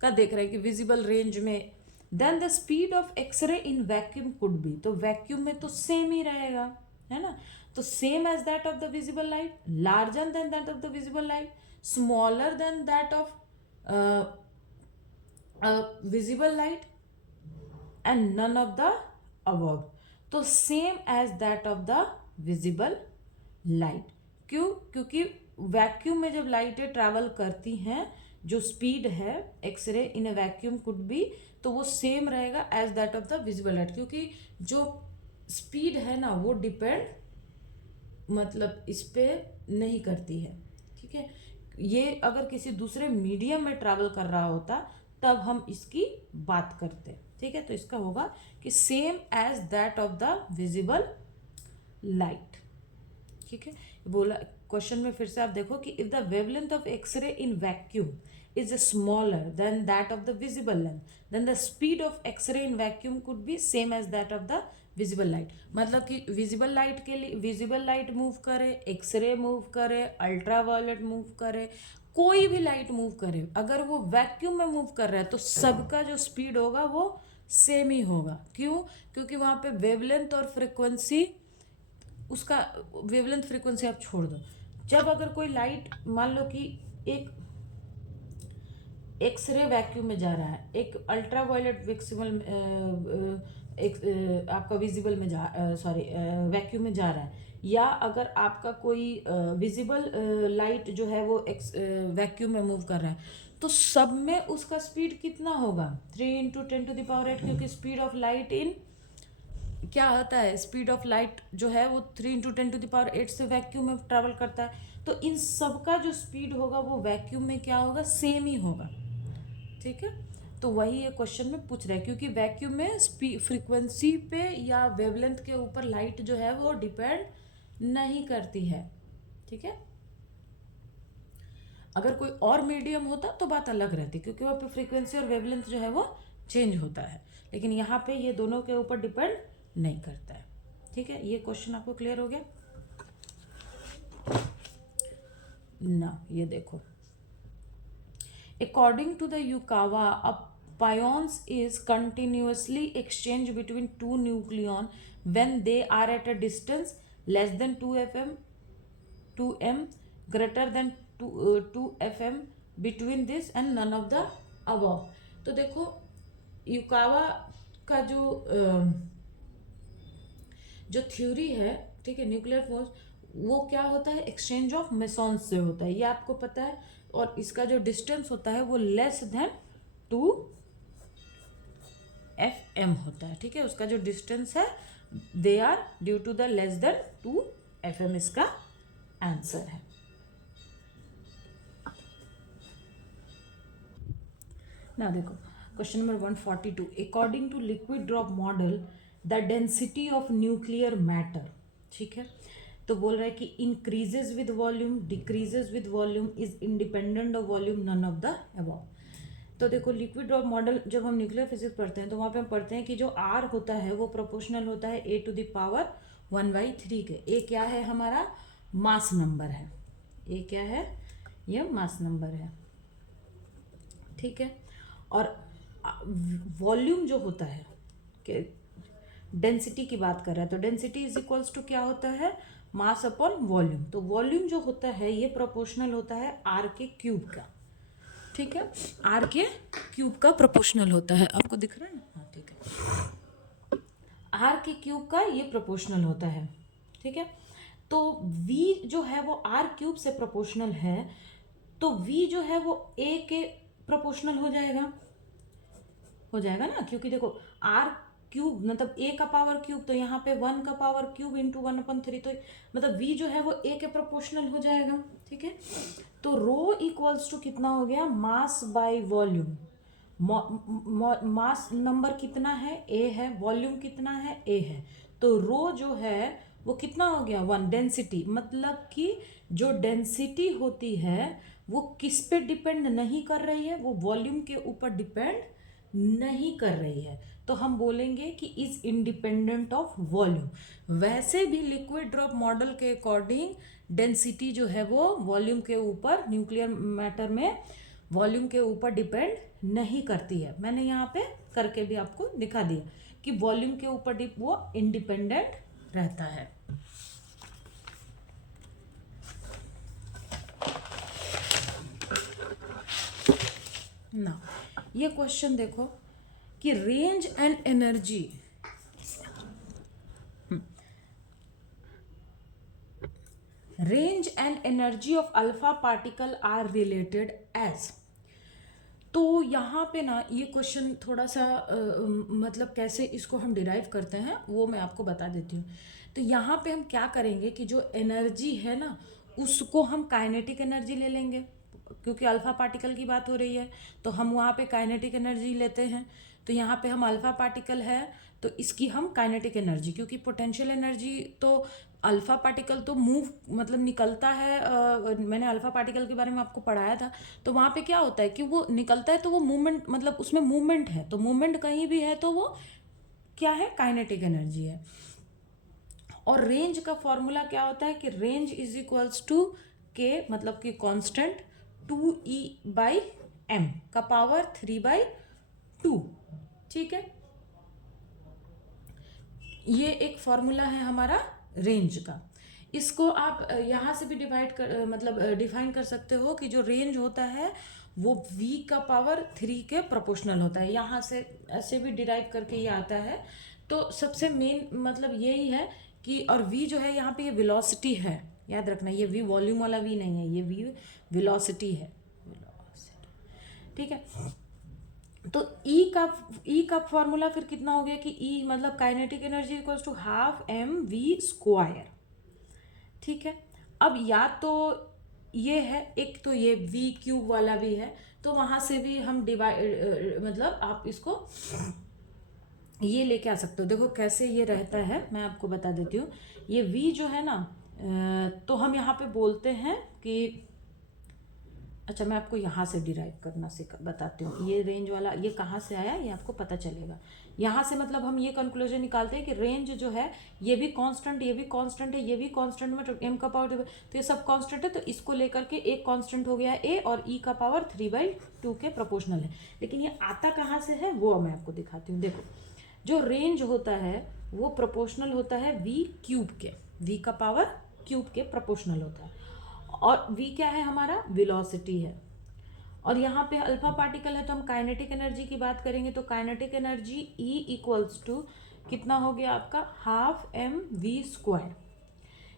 का देख रहा है कि विजिबल रेंज में, then the speed of X-ray in vacuum could be, तो वैक्यूम में तो सेम ही रहेगा, है ना। तो same as that of the visible light, larger than that of the visible light, smaller than that of visible light, and none of the above, तो same as that of the visible light. क्यों, क्योंकि वैक्यूम में जब लाइटें ट्रैवल करती हैं, जो स्पीड है X-ray in a vacuum could be, तो वो सेम रहेगा as that of the visible light, क्योंकि जो स्पीड है ना वो डिपेंड मतलब इस पे नहीं करती है, ठीक है। ये अगर किसी दूसरे मीडियम में ट्रैवल कर रहा होता तब हम इसकी बात करते, ठीक है। तो इसका होगा कि same as that of the visible light, ठीक है। बोला क्वेश्चन में फिर से आप देखो कि if the wavelength of X-ray in vacuum is smaller than that of the visible length, then the speed of X-ray in vacuum could be same as that of the visible light. मतलब कि विजिबल लाइट के लिए विजिबल लाइट मूव करे, एक्सरे मूव करे, अल्ट्रावायलेट मूव करे, कोई भी लाइट मूव करे, अगर वो वैक्यूम में मूव कर रहा है तो सबका जो स्पीड होगा वो सेम ही होगा। क्यों, क्योंकि वहाँ पे वेवलेंथ और फ्रीक्वेंसी, उसका वेवलेंथ फ्रीक्वेंसी आप छोड़ दो। जब अगर कोई लाइट मान लो कि एक एक्सरे वैक्यूम में जा रहा है, एक अल्ट्रावायलेट विजिबल आपका विजिबल में वैक्यूम में जा रहा है, या अगर आपका कोई विजिबल लाइट जो है वो वैक्यूम में मूव कर रहा है, तो सब में उसका स्पीड कितना होगा, 3 × 10⁸, क्योंकि स्पीड ऑफ लाइट इन क्या होता है, स्पीड ऑफ लाइट जो है वो 3 × 10⁸ से वैक्यूम में ट्रैवल करता है। तो इन सब का जो स्पीड होगा वो वैक्यूम में क्या होगा, सेम ही होगा, ठीक है। तो वही ये क्वेश्चन में पूछ रहा है, क्योंकि वैक्यूम में फ्रीक्वेंसी पे या वेवलेंथ के ऊपर लाइट जो है वो डिपेंड नहीं करती है। ठीक है, अगर कोई और मीडियम होता तो बात अलग रहती, क्योंकि वहाँ पे फ्रीक्वेंसी और वेवलेंथ जो है वो चेंज होता है, लेकिन यहाँ पे ये दोनों के ऊपर डिपेंड नहीं करता है। ठीक है, ये क्वेश्चन आपको क्लियर हो गया ना? ये देखो, according to the Yukawa, a pions is continuously exchanged between two nucleon when they are at a distance less than 2 m greater than 2 fm between this and none of the above। तो देखो युकावा का जो थ्योरी है, ठीक है, न्यूक्लियर फोर्स, वो क्या होता है, एक्सचेंज ऑफ मेसॉन्स से होता है, ये आपको पता है। और इसका जो डिस्टेंस होता है वो लेस देन 2 fm होता है। ठीक है, उसका जो डिस्टेंस है, they are due to the less than 2 fm, इसका आंसर है। ना देखो question number 142, according to liquid drop model the density of nuclear matter. ठीक है, तो बोल रहा है कि increases with volume, decreases with volume, is independent of volume, none of the above. तो देखो लिक्विड ड्रॉप मॉडल जब हम न्यूक्लियर फिजिक्स पढ़ते हैं तो वहाँ पे हम पढ़ते हैं कि जो आर होता है वो प्रोपोर्शनल होता है a⁻⁴ के। ए क्या है, हमारा मास नंबर है। ए क्या है, ये मास नंबर है। ठीक है, और वॉल्यूम जो होता है, डेंसिटी की बात कर रहा है, तो डेंसिटी इज इक्वल्स टू क्या होता है, मास अपॉन वॉल्यूम। तो वॉल्यूम जो होता है ये प्रोपोर्शनल होता है आर के क्यूब का। ठीक है, आर के क्यूब का प्रोपोर्शनल होता है, आपको दिख रहा है ना? हाँ ठीक है, आर के क्यूब का ये प्रोपोर्शनल होता है। ठीक है, तो v जो है वो आर क्यूब से प्रोपोर्शनल है, तो v जो है वो a के प्रोपोर्शनल हो जाएगा ना, क्योंकि देखो आर क्यूब मतलब a का पावर क्यूब, तो यहाँ पे 1 का पावर क्यूब इंटू 1/3, तो मतलब v जो है वो a के प्रोपोर्शनल हो जाएगा। ठीक है, तो रो इक्वल्स टू कितना हो गया, mass by volume. Mass number कितना है, a है, वॉल्यूम कितना है, a है, तो रो जो है वो कितना हो गया, 1। डेंसिटी मतलब कि जो डेंसिटी होती है वो किस पे डिपेंड नहीं कर रही है, वो वॉल्यूम के ऊपर डिपेंड नहीं कर रही है, तो हम बोलेंगे कि इज इंडिपेंडेंट ऑफ वॉल्यूम। वैसे भी लिक्विड ड्रॉप मॉडल के अकॉर्डिंग डेंसिटी जो है वो वॉल्यूम के ऊपर, न्यूक्लियर मैटर में वॉल्यूम के ऊपर डिपेंड नहीं करती है। मैंने यहाँ पे करके भी आपको दिखा दिया कि वॉल्यूम के ऊपर वो इंडिपेंडेंट रहता है। ना ये क्वेश्चन देखो कि range and energy, range and energy of alpha particle are related as. तो यहाँ पे ना ये क्वेश्चन थोड़ा सा मतलब कैसे इसको हम डिराइव करते हैं वो मैं आपको बता देती हूँ। तो यहाँ पे हम क्या करेंगे कि जो एनर्जी है ना उसको हम काइनेटिक एनर्जी ले लेंगे, क्योंकि अल्फा पार्टिकल की बात हो रही है तो हम वहाँ पे काइनेटिक एनर्जी लेते हैं। तो यहाँ पे हम अल्फा पार्टिकल है तो इसकी हम काइनेटिक एनर्जी, क्योंकि पोटेंशियल एनर्जी तो अल्फा पार्टिकल तो मूव मतलब निकलता है, मैंने अल्फा पार्टिकल के बारे में आपको पढ़ाया था, तो वहाँ पे क्या होता है कि वो निकलता है तो वो मूवमेंट मतलब उसमें मूवमेंट है, तो मूवमेंट कहीं भी है तो वो क्या है, काइनेटिक एनर्जी है। और रेंज का फॉर्मूला क्या होता है कि रेंज इज इक्वल्स टू के मतलब कि कांस्टेंट 2E/m का पावर 3/2। ठीक है, ये एक फॉर्मूला है हमारा रेंज का। इसको आप यहाँ से भी डिवाइड कर मतलब डिफाइन कर सकते हो कि जो रेंज होता है वो v का पावर 3 के प्रोपोर्शनल होता है। यहाँ से ऐसे भी डिराइव करके ये आता है। तो सबसे मेन मतलब यही है कि, और v जो है यहाँ पे ये वेलोसिटी है, याद रखना, ये v वॉल्यूम वाला v नहीं है, ये v वेलोसिटी है, ठीक है। तो E का फॉर्मूला फिर कितना हो गया कि E मतलब kinetic energy equals to ½ mv²। ठीक है, अब या तो ये है एक, तो ये वी क्यूब वाला भी है, तो वहां से भी हम डिवाइड मतलब आप इसको ये लेके आ सकते हो। देखो कैसे ये रहता है, मैं आपको बता देती हूँ। ये v जो है ना, तो हम यहाँ पे बोलते हैं कि, अच्छा मैं आपको यहाँ से डिराइव करना बताती हूँ। ये रेंज वाला ये कहाँ से आया ये आपको पता चलेगा। यहाँ से मतलब हम ये कंक्लूजन निकालते हैं कि रेंज जो है ये भी कांस्टेंट, ये भी कांस्टेंट है, ये भी कांस्टेंट में, तो एम का पावर, तो ये सब कांस्टेंट है, तो इसको लेकर के एक कांस्टेंट हो गया ए, और ई का पावर 3/2 के प्रोपोर्शनल है। लेकिन ये आता कहाँ से है वो मैं आपको दिखाती हूँ। देखो जो रेंज होता है वो प्रोपोर्शनल होता है वी क्यूब के, वी का पावर क्यूब के प्रोपोर्शनल होता है। और v क्या है हमारा, वेलोसिटी है। और यहाँ पे अल्फा पार्टिकल है, तो हम काइनेटिक एनर्जी की बात करेंगे, तो kinetic energy E equals to कितना हो गया आपका, 12mv²।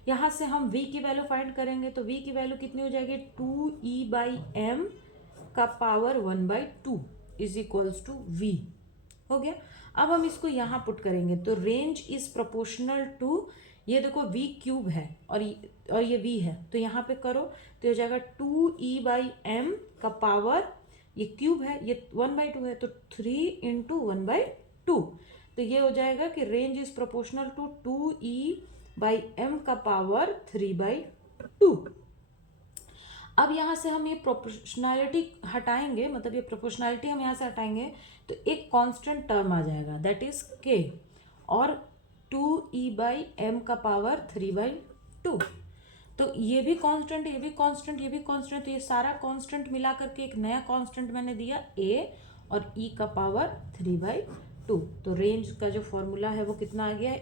यहाँ से हम v की वैल्यू फाइंड करेंगे, तो v की वैल्यू कितनी हो जाएगी, 2e/m का power 1/2 is equals to v हो गया। अब हम इसको यहाँ पुट करेंगे, तो रेंज इज प्रोपोर्शनल टू, ये देखो v क्यूब है और ये v है, तो यहाँ पे करो तो हो जाएगा 2e/m का पावर, ये क्यूब है, ये 1/2 है, तो 3 × 1/2, तो ये हो जाएगा कि range is proportional to 2e/m का पावर 3/2। अब यहाँ से हम ये प्रोपोर्शनैलिटी हटाएंगे, मतलब ये प्रोपोर्शनैलिटी हम यहाँ से हटाएंगे, तो एक कांस्टेंट टर्म आ जाएगा दैट इज k, और 2e/m का पावर 3/2, तो ये भी कांस्टेंट, ये भी कांस्टेंट, ये भी कांस्टेंट, तो ये सारा कांस्टेंट मिला करके एक नया कांस्टेंट मैंने दिया a, और e का पावर 3/2। तो रेंज का जो फॉर्मूला है वो कितना आ गया,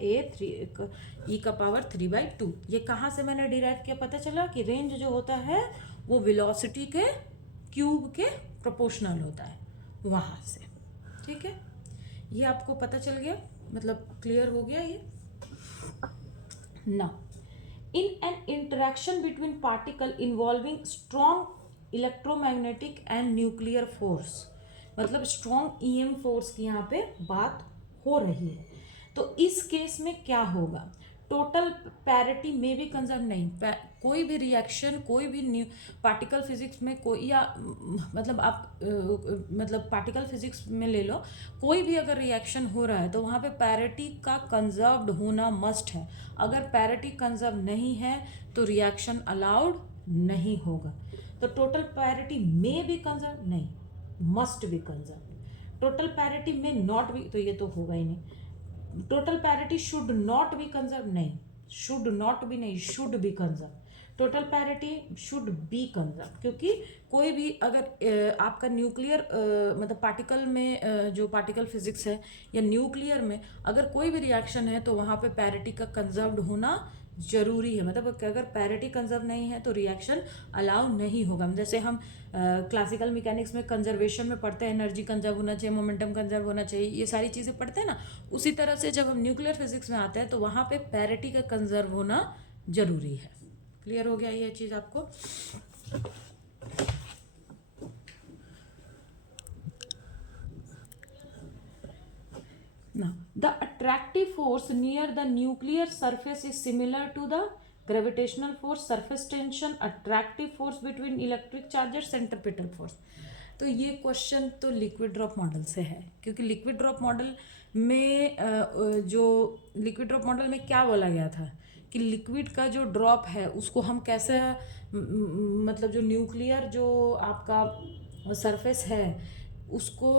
e का पावर 3/2। ये कहाँ से मैंने डिराइव किया, पता चला कि रेंज जो होता है वो वेलोसिटी के क्यूब के प्रोपोर्शनल होता है, वहाँ से। ठीक है, ये आपको पता चल गया, मतलब क्लियर हो गया ये ना। In an interaction between particle involving strong electromagnetic and nuclear force, मतलब strong EM फोर्स की यहाँ पे बात हो रही है, तो इस केस में क्या होगा, टोटल पैरिटी में भी कंजर्व नहीं, कोई भी रिएक्शन, कोई भी न्यू पार्टिकल फिजिक्स में कोई, या मतलब आप मतलब पार्टिकल फिजिक्स में ले लो, कोई भी अगर रिएक्शन हो रहा है तो वहाँ पे पैरिटी का कंजर्व्ड होना मस्ट है। अगर पैरिटी कंजर्व नहीं है तो रिएक्शन अलाउड नहीं होगा। तो टोटल पैरिटी में भी कंजर्व नहीं, मस्ट भी कंजर्व। टोटल पैरिटी में नॉट भी, तो ये तो होगा ही नहीं। Total parity should not be conserve, नहीं, शुड नॉट भी नहीं, should be conserve. Total parity should be conserve, क्योंकि कोई भी अगर आपका न्यूक्लियर मतलब पार्टिकल में जो पार्टिकल फिजिक्स है या न्यूक्लियर में अगर कोई भी रिएक्शन है तो वहाँ पे पैरिटी का कंजर्व्ड होना जरूरी है। मतलब अगर पैरिटी कंजर्व नहीं है तो रिएक्शन अलाउ नहीं होगा। जैसे हम क्लासिकल मैकेनिक्स में कंजर्वेशन में पढ़ते हैं, एनर्जी कंजर्व होना चाहिए, मोमेंटम कंजर्व होना चाहिए, ये सारी चीज़ें पढ़ते हैं ना। उसी तरह से जब हम न्यूक्लियर फिजिक्स में आते हैं तो वहाँ पे पैरिटी का कंजर्व होना जरूरी है। क्लियर हो गया ये चीज़ आपको? Now, the attractive force near the nuclear surface is similar to the gravitational force, surface tension, attractive force between electric charges, centripetal force. तो ये क्वेश्चन तो लिक्विड ड्रॉप मॉडल से है, क्योंकि लिक्विड ड्रॉप मॉडल में जो लिक्विड ड्रॉप मॉडल में क्या बोला गया था कि लिक्विड का जो ड्रॉप है उसको हम कैसे मतलब जो न्यूक्लियर जो आपका सरफेस है उसको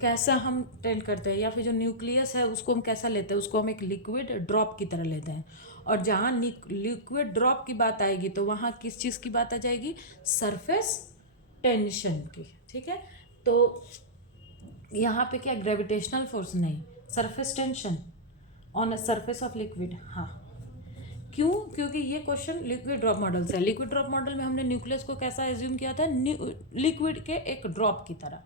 कैसा हम टेंड करते हैं, या फिर जो न्यूक्लियस है उसको हम कैसा लेते हैं, उसको हम एक लिक्विड ड्रॉप की तरह लेते हैं। और जहाँ लिक्विड ड्रॉप की बात आएगी तो वहाँ किस चीज़ की बात आ जाएगी, सरफेस टेंशन की। ठीक है, तो यहाँ पे क्या ग्रेविटेशनल फोर्स नहीं, surface tension on a surface of liquid. हाँ, क्यों? क्योंकि ये क्वेश्चन लिक्विड ड्रॉप मॉडल से है। लिक्विड ड्रॉप मॉडल में हमने न्यूक्लियस को कैसा एज्यूम किया था, लिक्विड के एक ड्रॉप की तरह।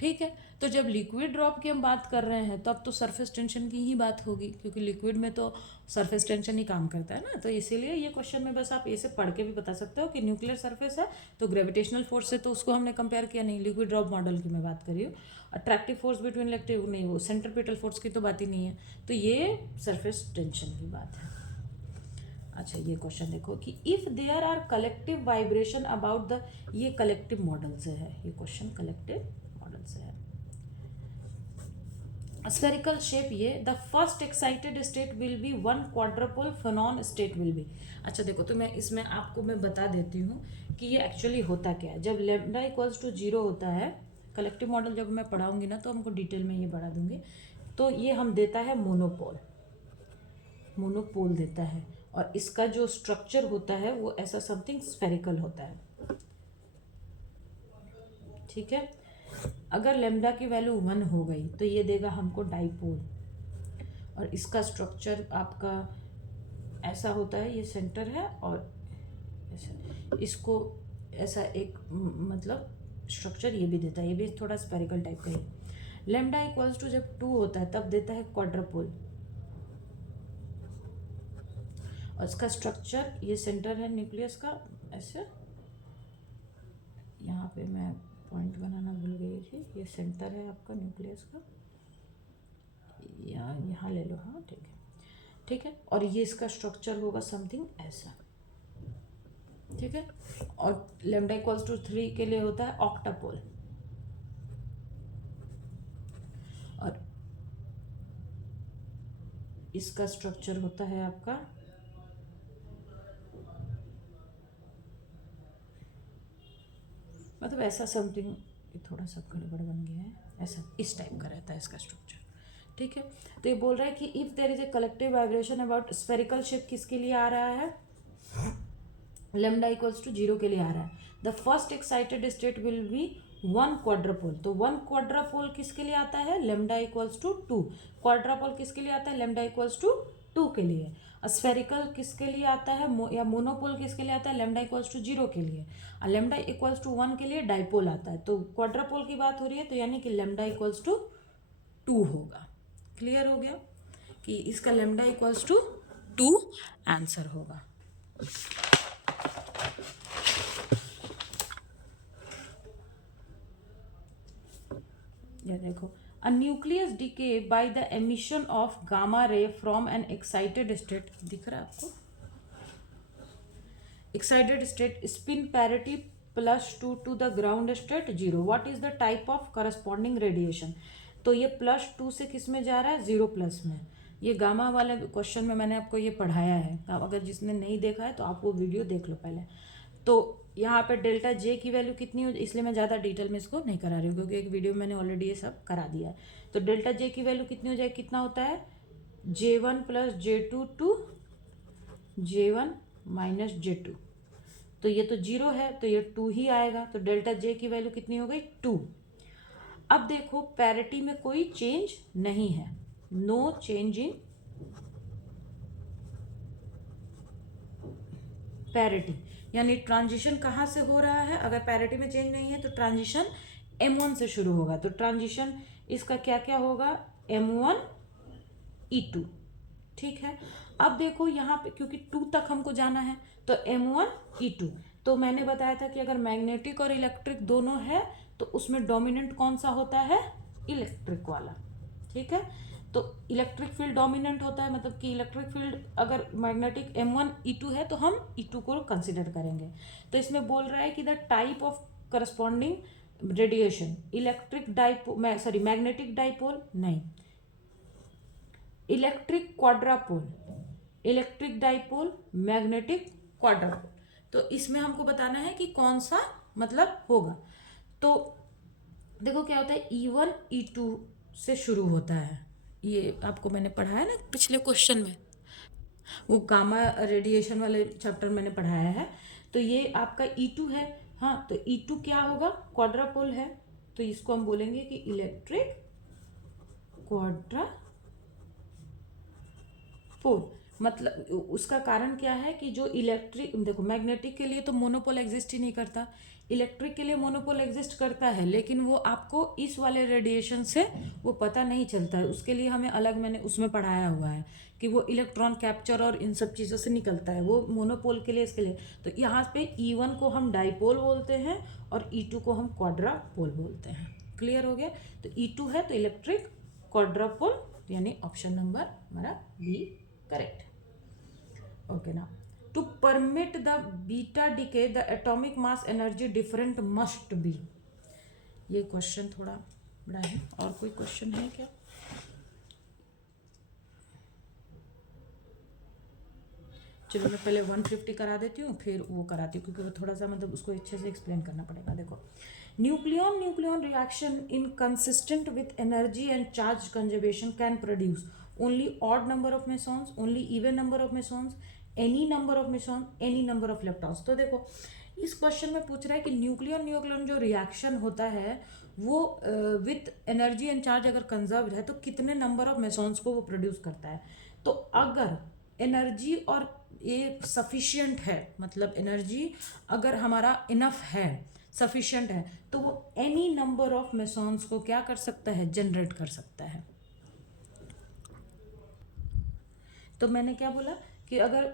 ठीक है, तो जब लिक्विड ड्रॉप की हम बात कर रहे हैं तब तो सरफेस टेंशन की ही बात होगी, क्योंकि लिक्विड में तो सरफेस टेंशन ही काम करता है ना। तो इसीलिए ये क्वेश्चन में बस आप ऐसे पढ़ के भी बता सकते हो कि न्यूक्लियर सरफेस है तो ग्रेविटेशनल फोर्स से तो उसको हमने कंपेयर किया नहीं, लिक्विड ड्रॉप मॉडल की मैं बात कर रही हूँ। अट्रैक्टिव फोर्स बिटवीन इलेक्ट्रिक नहीं, वो सेंट्रीपिटल फोर्स की तो बात ही नहीं है, तो ये सरफेस टेंशन की बात है। अच्छा ये क्वेश्चन देखो कि if there are collective vibration about the, ये कलेक्टिव मॉडल से है, ये क्वेश्चन कलेक्टिव मॉडल से है। स्फेरिकल शेप, ये the first excited state will be one quadrupole phonon state will be. अच्छा देखो, तो मैं इसमें आपको मैं बता देती हूँ कि ये एक्चुअली होता क्या है। जब लेमडा इक्वल्स टू 0 होता है, कलेक्टिव मॉडल जब मैं पढ़ाऊंगी ना तो हमको डिटेल में ये बढ़ा दूंगी, तो ये हम देता है मोनोपोल, मोनोपोल देता है, और इसका जो स्ट्रक्चर होता है वो ऐसा समथिंग स्फेरिकल होता है। ठीक है, अगर लेमडा की वैल्यू 1 हो गई तो ये देगा हमको डाइपोल, और इसका स्ट्रक्चर आपका ऐसा होता है, ये सेंटर है और ऐसा, इसको ऐसा एक मतलब स्ट्रक्चर ये भी देता है, ये भी थोड़ा स्फेरिकल टाइप का ही। लेमडा इक्वल्स टू जब 2 होता है तब देता है क्वाड्रपोल, और इसका स्ट्रक्चर ये सेंटर है न्यूक्लियस का ऐसे, यहाँ पे मैं पॉइंट बनाना भूल गई थी, ये सेंटर है आपका न्यूक्लियस का, यहाँ ले लो, हाँ ठीक है, ठीक है, और ये इसका स्ट्रक्चर होगा समथिंग ऐसा। ठीक है, और लेमडा इक्वल्स टू 3 के लिए होता है ऑक्टापोल, और इसका स्ट्रक्चर होता है आपका मतलब ऐसा समथिंग, थोड़ा सा गड़बड़ बन गया है, ऐसा इस टाइप का रहता है इसका स्ट्रक्चर। ठीक है, तो ये बोल रहा है कि if there is a collective vibration about spherical shape, किसके लिए आ रहा है, लेमडा इक्वल्स टू 0 के लिए आ रहा है। The first excited state will B 1 क्वाड्रपोल, तो 1 क्वाड्रपोल किसके लिए आता है, लेमडा इक्वल्स टू 2, क्वाड्रपोल किसके लिए आता है, लेमडा इक्वल्स टू 2 के लिए। स्फेरिकल किसके लिए आता है, या मोनोपोल किसके लिए आता है, लेमडा इक्वल्स टू 0 के लिए, और लेमडा इक्वल्स टू 1 के लिए डाइपोल आता है। तो क्वाड्रपोल की बात हो रही है, तो यानी कि लेमडा इक्वल्स टू 2 होगा। क्लियर हो गया कि इसका लेमडा इक्वल्स टू 2 आंसर होगा। ये देखो, a nucleus decay by the emission of gamma ray from an excited state, दिख रहा है आपको, excited state spin parity +2 to the ground state 0, what is the type of corresponding radiation. तो ये +2 से किस में जा रहा है, 0+ में। ये गामा वाले क्वेश्चन में मैंने आपको ये पढ़ाया है, अगर जिसने नहीं देखा है तो आप वो वीडियो देख लो पहले। तो यहाँ पे डेल्टा जे की वैल्यू कितनी हो, इसलिए मैं ज़्यादा डिटेल में इसको नहीं करा रही हूँ क्योंकि एक वीडियो में मैंने ऑलरेडी ये सब करा दिया है। तो डेल्टा जे की वैल्यू कितनी हो जाए, कितना होता है, J1 + J2 to J1 - J2, तो ये तो 0 है तो ये 2 ही आएगा, तो डेल्टा जे की वैल्यू कितनी हो गई, 2। अब देखो पैरिटी में कोई चेंज नहीं है, नो चेंज इन पैरिटी, यानी ट्रांजिशन कहाँ से हो रहा है, अगर पैरिटी में चेंज नहीं है तो ट्रांजिशन M1 से शुरू होगा, तो ट्रांजिशन इसका क्या क्या होगा, M1 E2। ठीक है, अब देखो यहाँ पे क्योंकि 2 तक हमको जाना है तो M1 E2, तो मैंने बताया था कि अगर मैग्नेटिक और इलेक्ट्रिक दोनों है तो उसमें डोमिनेंट कौन सा होता है, इलेक्ट्रिक वाला। ठीक है, तो इलेक्ट्रिक फील्ड डोमिनेंट होता है, मतलब कि इलेक्ट्रिक फील्ड अगर मैग्नेटिक M1 E2 है तो हम E2 को कंसिडर करेंगे। तो इसमें बोल रहा है कि the type of corresponding radiation, electric dipole, sorry magnetic dipole नहीं, इलेक्ट्रिक क्वाड्रापोल, इलेक्ट्रिक डाइपोल, मैग्नेटिक क्वाड्रापोल, तो इसमें हमको बताना है कि कौन सा मतलब होगा। तो देखो क्या होता है, E1 E2 से शुरू होता है, ये आपको मैंने पढ़ाया ना पिछले क्वेश्चन में, वो गामा रेडिएशन वाले चैप्टर मैंने पढ़ाया है। तो ये आपका E2 है, हाँ, तो E2 क्या होगा, क्वाड्रापोल है, तो इसको हम बोलेंगे कि इलेक्ट्रिक क्वाड्रापोल। मतलब उसका कारण क्या है कि जो इलेक्ट्रिक, देखो मैग्नेटिक के लिए तो मोनोपोल एग्जिस्ट ही नहीं करता, इलेक्ट्रिक के लिए मोनोपोल एग्जिस्ट करता है, लेकिन वो आपको इस वाले रेडिएशन से वो पता नहीं चलता है, उसके लिए हमें अलग मैंने उसमें पढ़ाया हुआ है कि वो इलेक्ट्रॉन कैप्चर और इन सब चीज़ों से निकलता है, वो मोनोपोल के लिए, इसके लिए। तो यहाँ पे E1 को हम डाइपोल बोलते हैं और E2 को हम क्वाड्रापोल बोलते हैं। क्लियर हो गया, तो E2 है तो इलेक्ट्रिक क्वाड्रापोल, यानी ऑप्शन नंबर हमारा बी करेक्ट। ओके ना, to permit the beta decay the atomic mass energy different must be. ये क्वेश्चन थोड़ा बड़ा है। और कोई क्वेश्चन है क्या? चलो मैं पहले 150 करा देती हूँ, फिर वो कराती हूँ, क्योंकि वो थोड़ा सा मतलब उसको अच्छे से एक्सप्लेन करना पड़ेगा। देखो, nucleon reaction inconsistent with energy and charge conservation can produce only odd number of mesons, only even number of mesons, any number of meson, any number of electrons. तो देखो, इस क्वेश्चन में पूछ रहा है कि न्यूक्लियन जो रिएक्शन होता है वो विथ एनर्जी एंड चार्ज अगर कंजर्व है तो कितने नंबर ऑफ मेसॉन्स को वो प्रोड्यूस करता है। तो अगर एनर्जी और ये सफिशिएंट है, मतलब एनर्जी अगर हमारा इनफ है, सफिशिएंट है, तो वो एनी नंबर ऑफ मेसॉन्स को क्या कर सकता है, जनरेट कर सकता है। तो मैंने क्या बोला कि अगर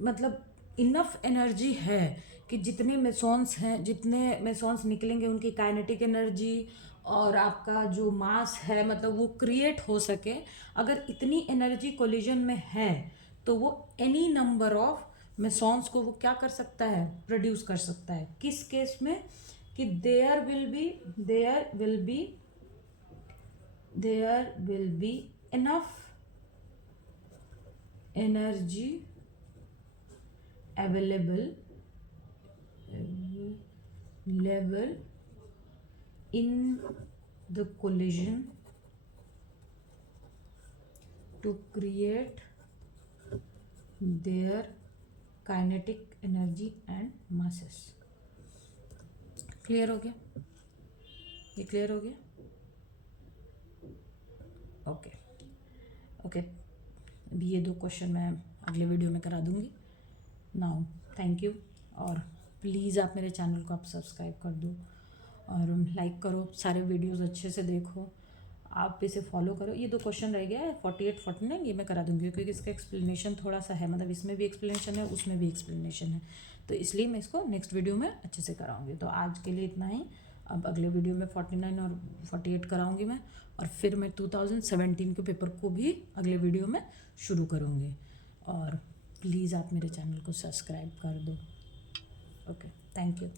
मतलब इनफ एनर्जी है कि जितने मेसॉन्स हैं, जितने मेसॉन्स निकलेंगे उनकी काइनेटिक एनर्जी और आपका जो मास है मतलब वो क्रिएट हो सके, अगर इतनी एनर्जी कोलिजन में है तो वो एनी नंबर ऑफ मेसॉन्स को वो क्या कर सकता है, प्रोड्यूस कर सकता है। किस केस में? कि there will be enough energy available level in the collision to create their kinetic energy and masses। Clear हो गया? ये क्लियर हो गया? ओके ओके, अभी ये 2 क्वेश्चन मैं अगले वीडियो में करा दूंगी। नाउ थैंक यू, और प्लीज़ आप मेरे चैनल को आप सब्सक्राइब कर दो और लाइक करो, सारे वीडियोस अच्छे से देखो, आप इसे फॉलो करो। ये 2 क्वेश्चन रह गया है 48 49, ये मैं करा दूंगी क्योंकि इसका एक्सप्लेनेशन थोड़ा सा है, मतलब इसमें भी एक्सप्लेनेशन है, उसमें भी एक्सप्लेनेशन है, तो इसलिए मैं इसको नेक्स्ट वीडियो में अच्छे से कराऊंगी। तो आज के लिए इतना ही। अब अगले वीडियो में 49 और 48 कराऊंगी मैं, और फिर मैं 2017 के पेपर को भी अगले वीडियो में शुरू करूँगी। और प्लीज़ आप मेरे चैनल को सब्सक्राइब कर दो। Okay, thank you.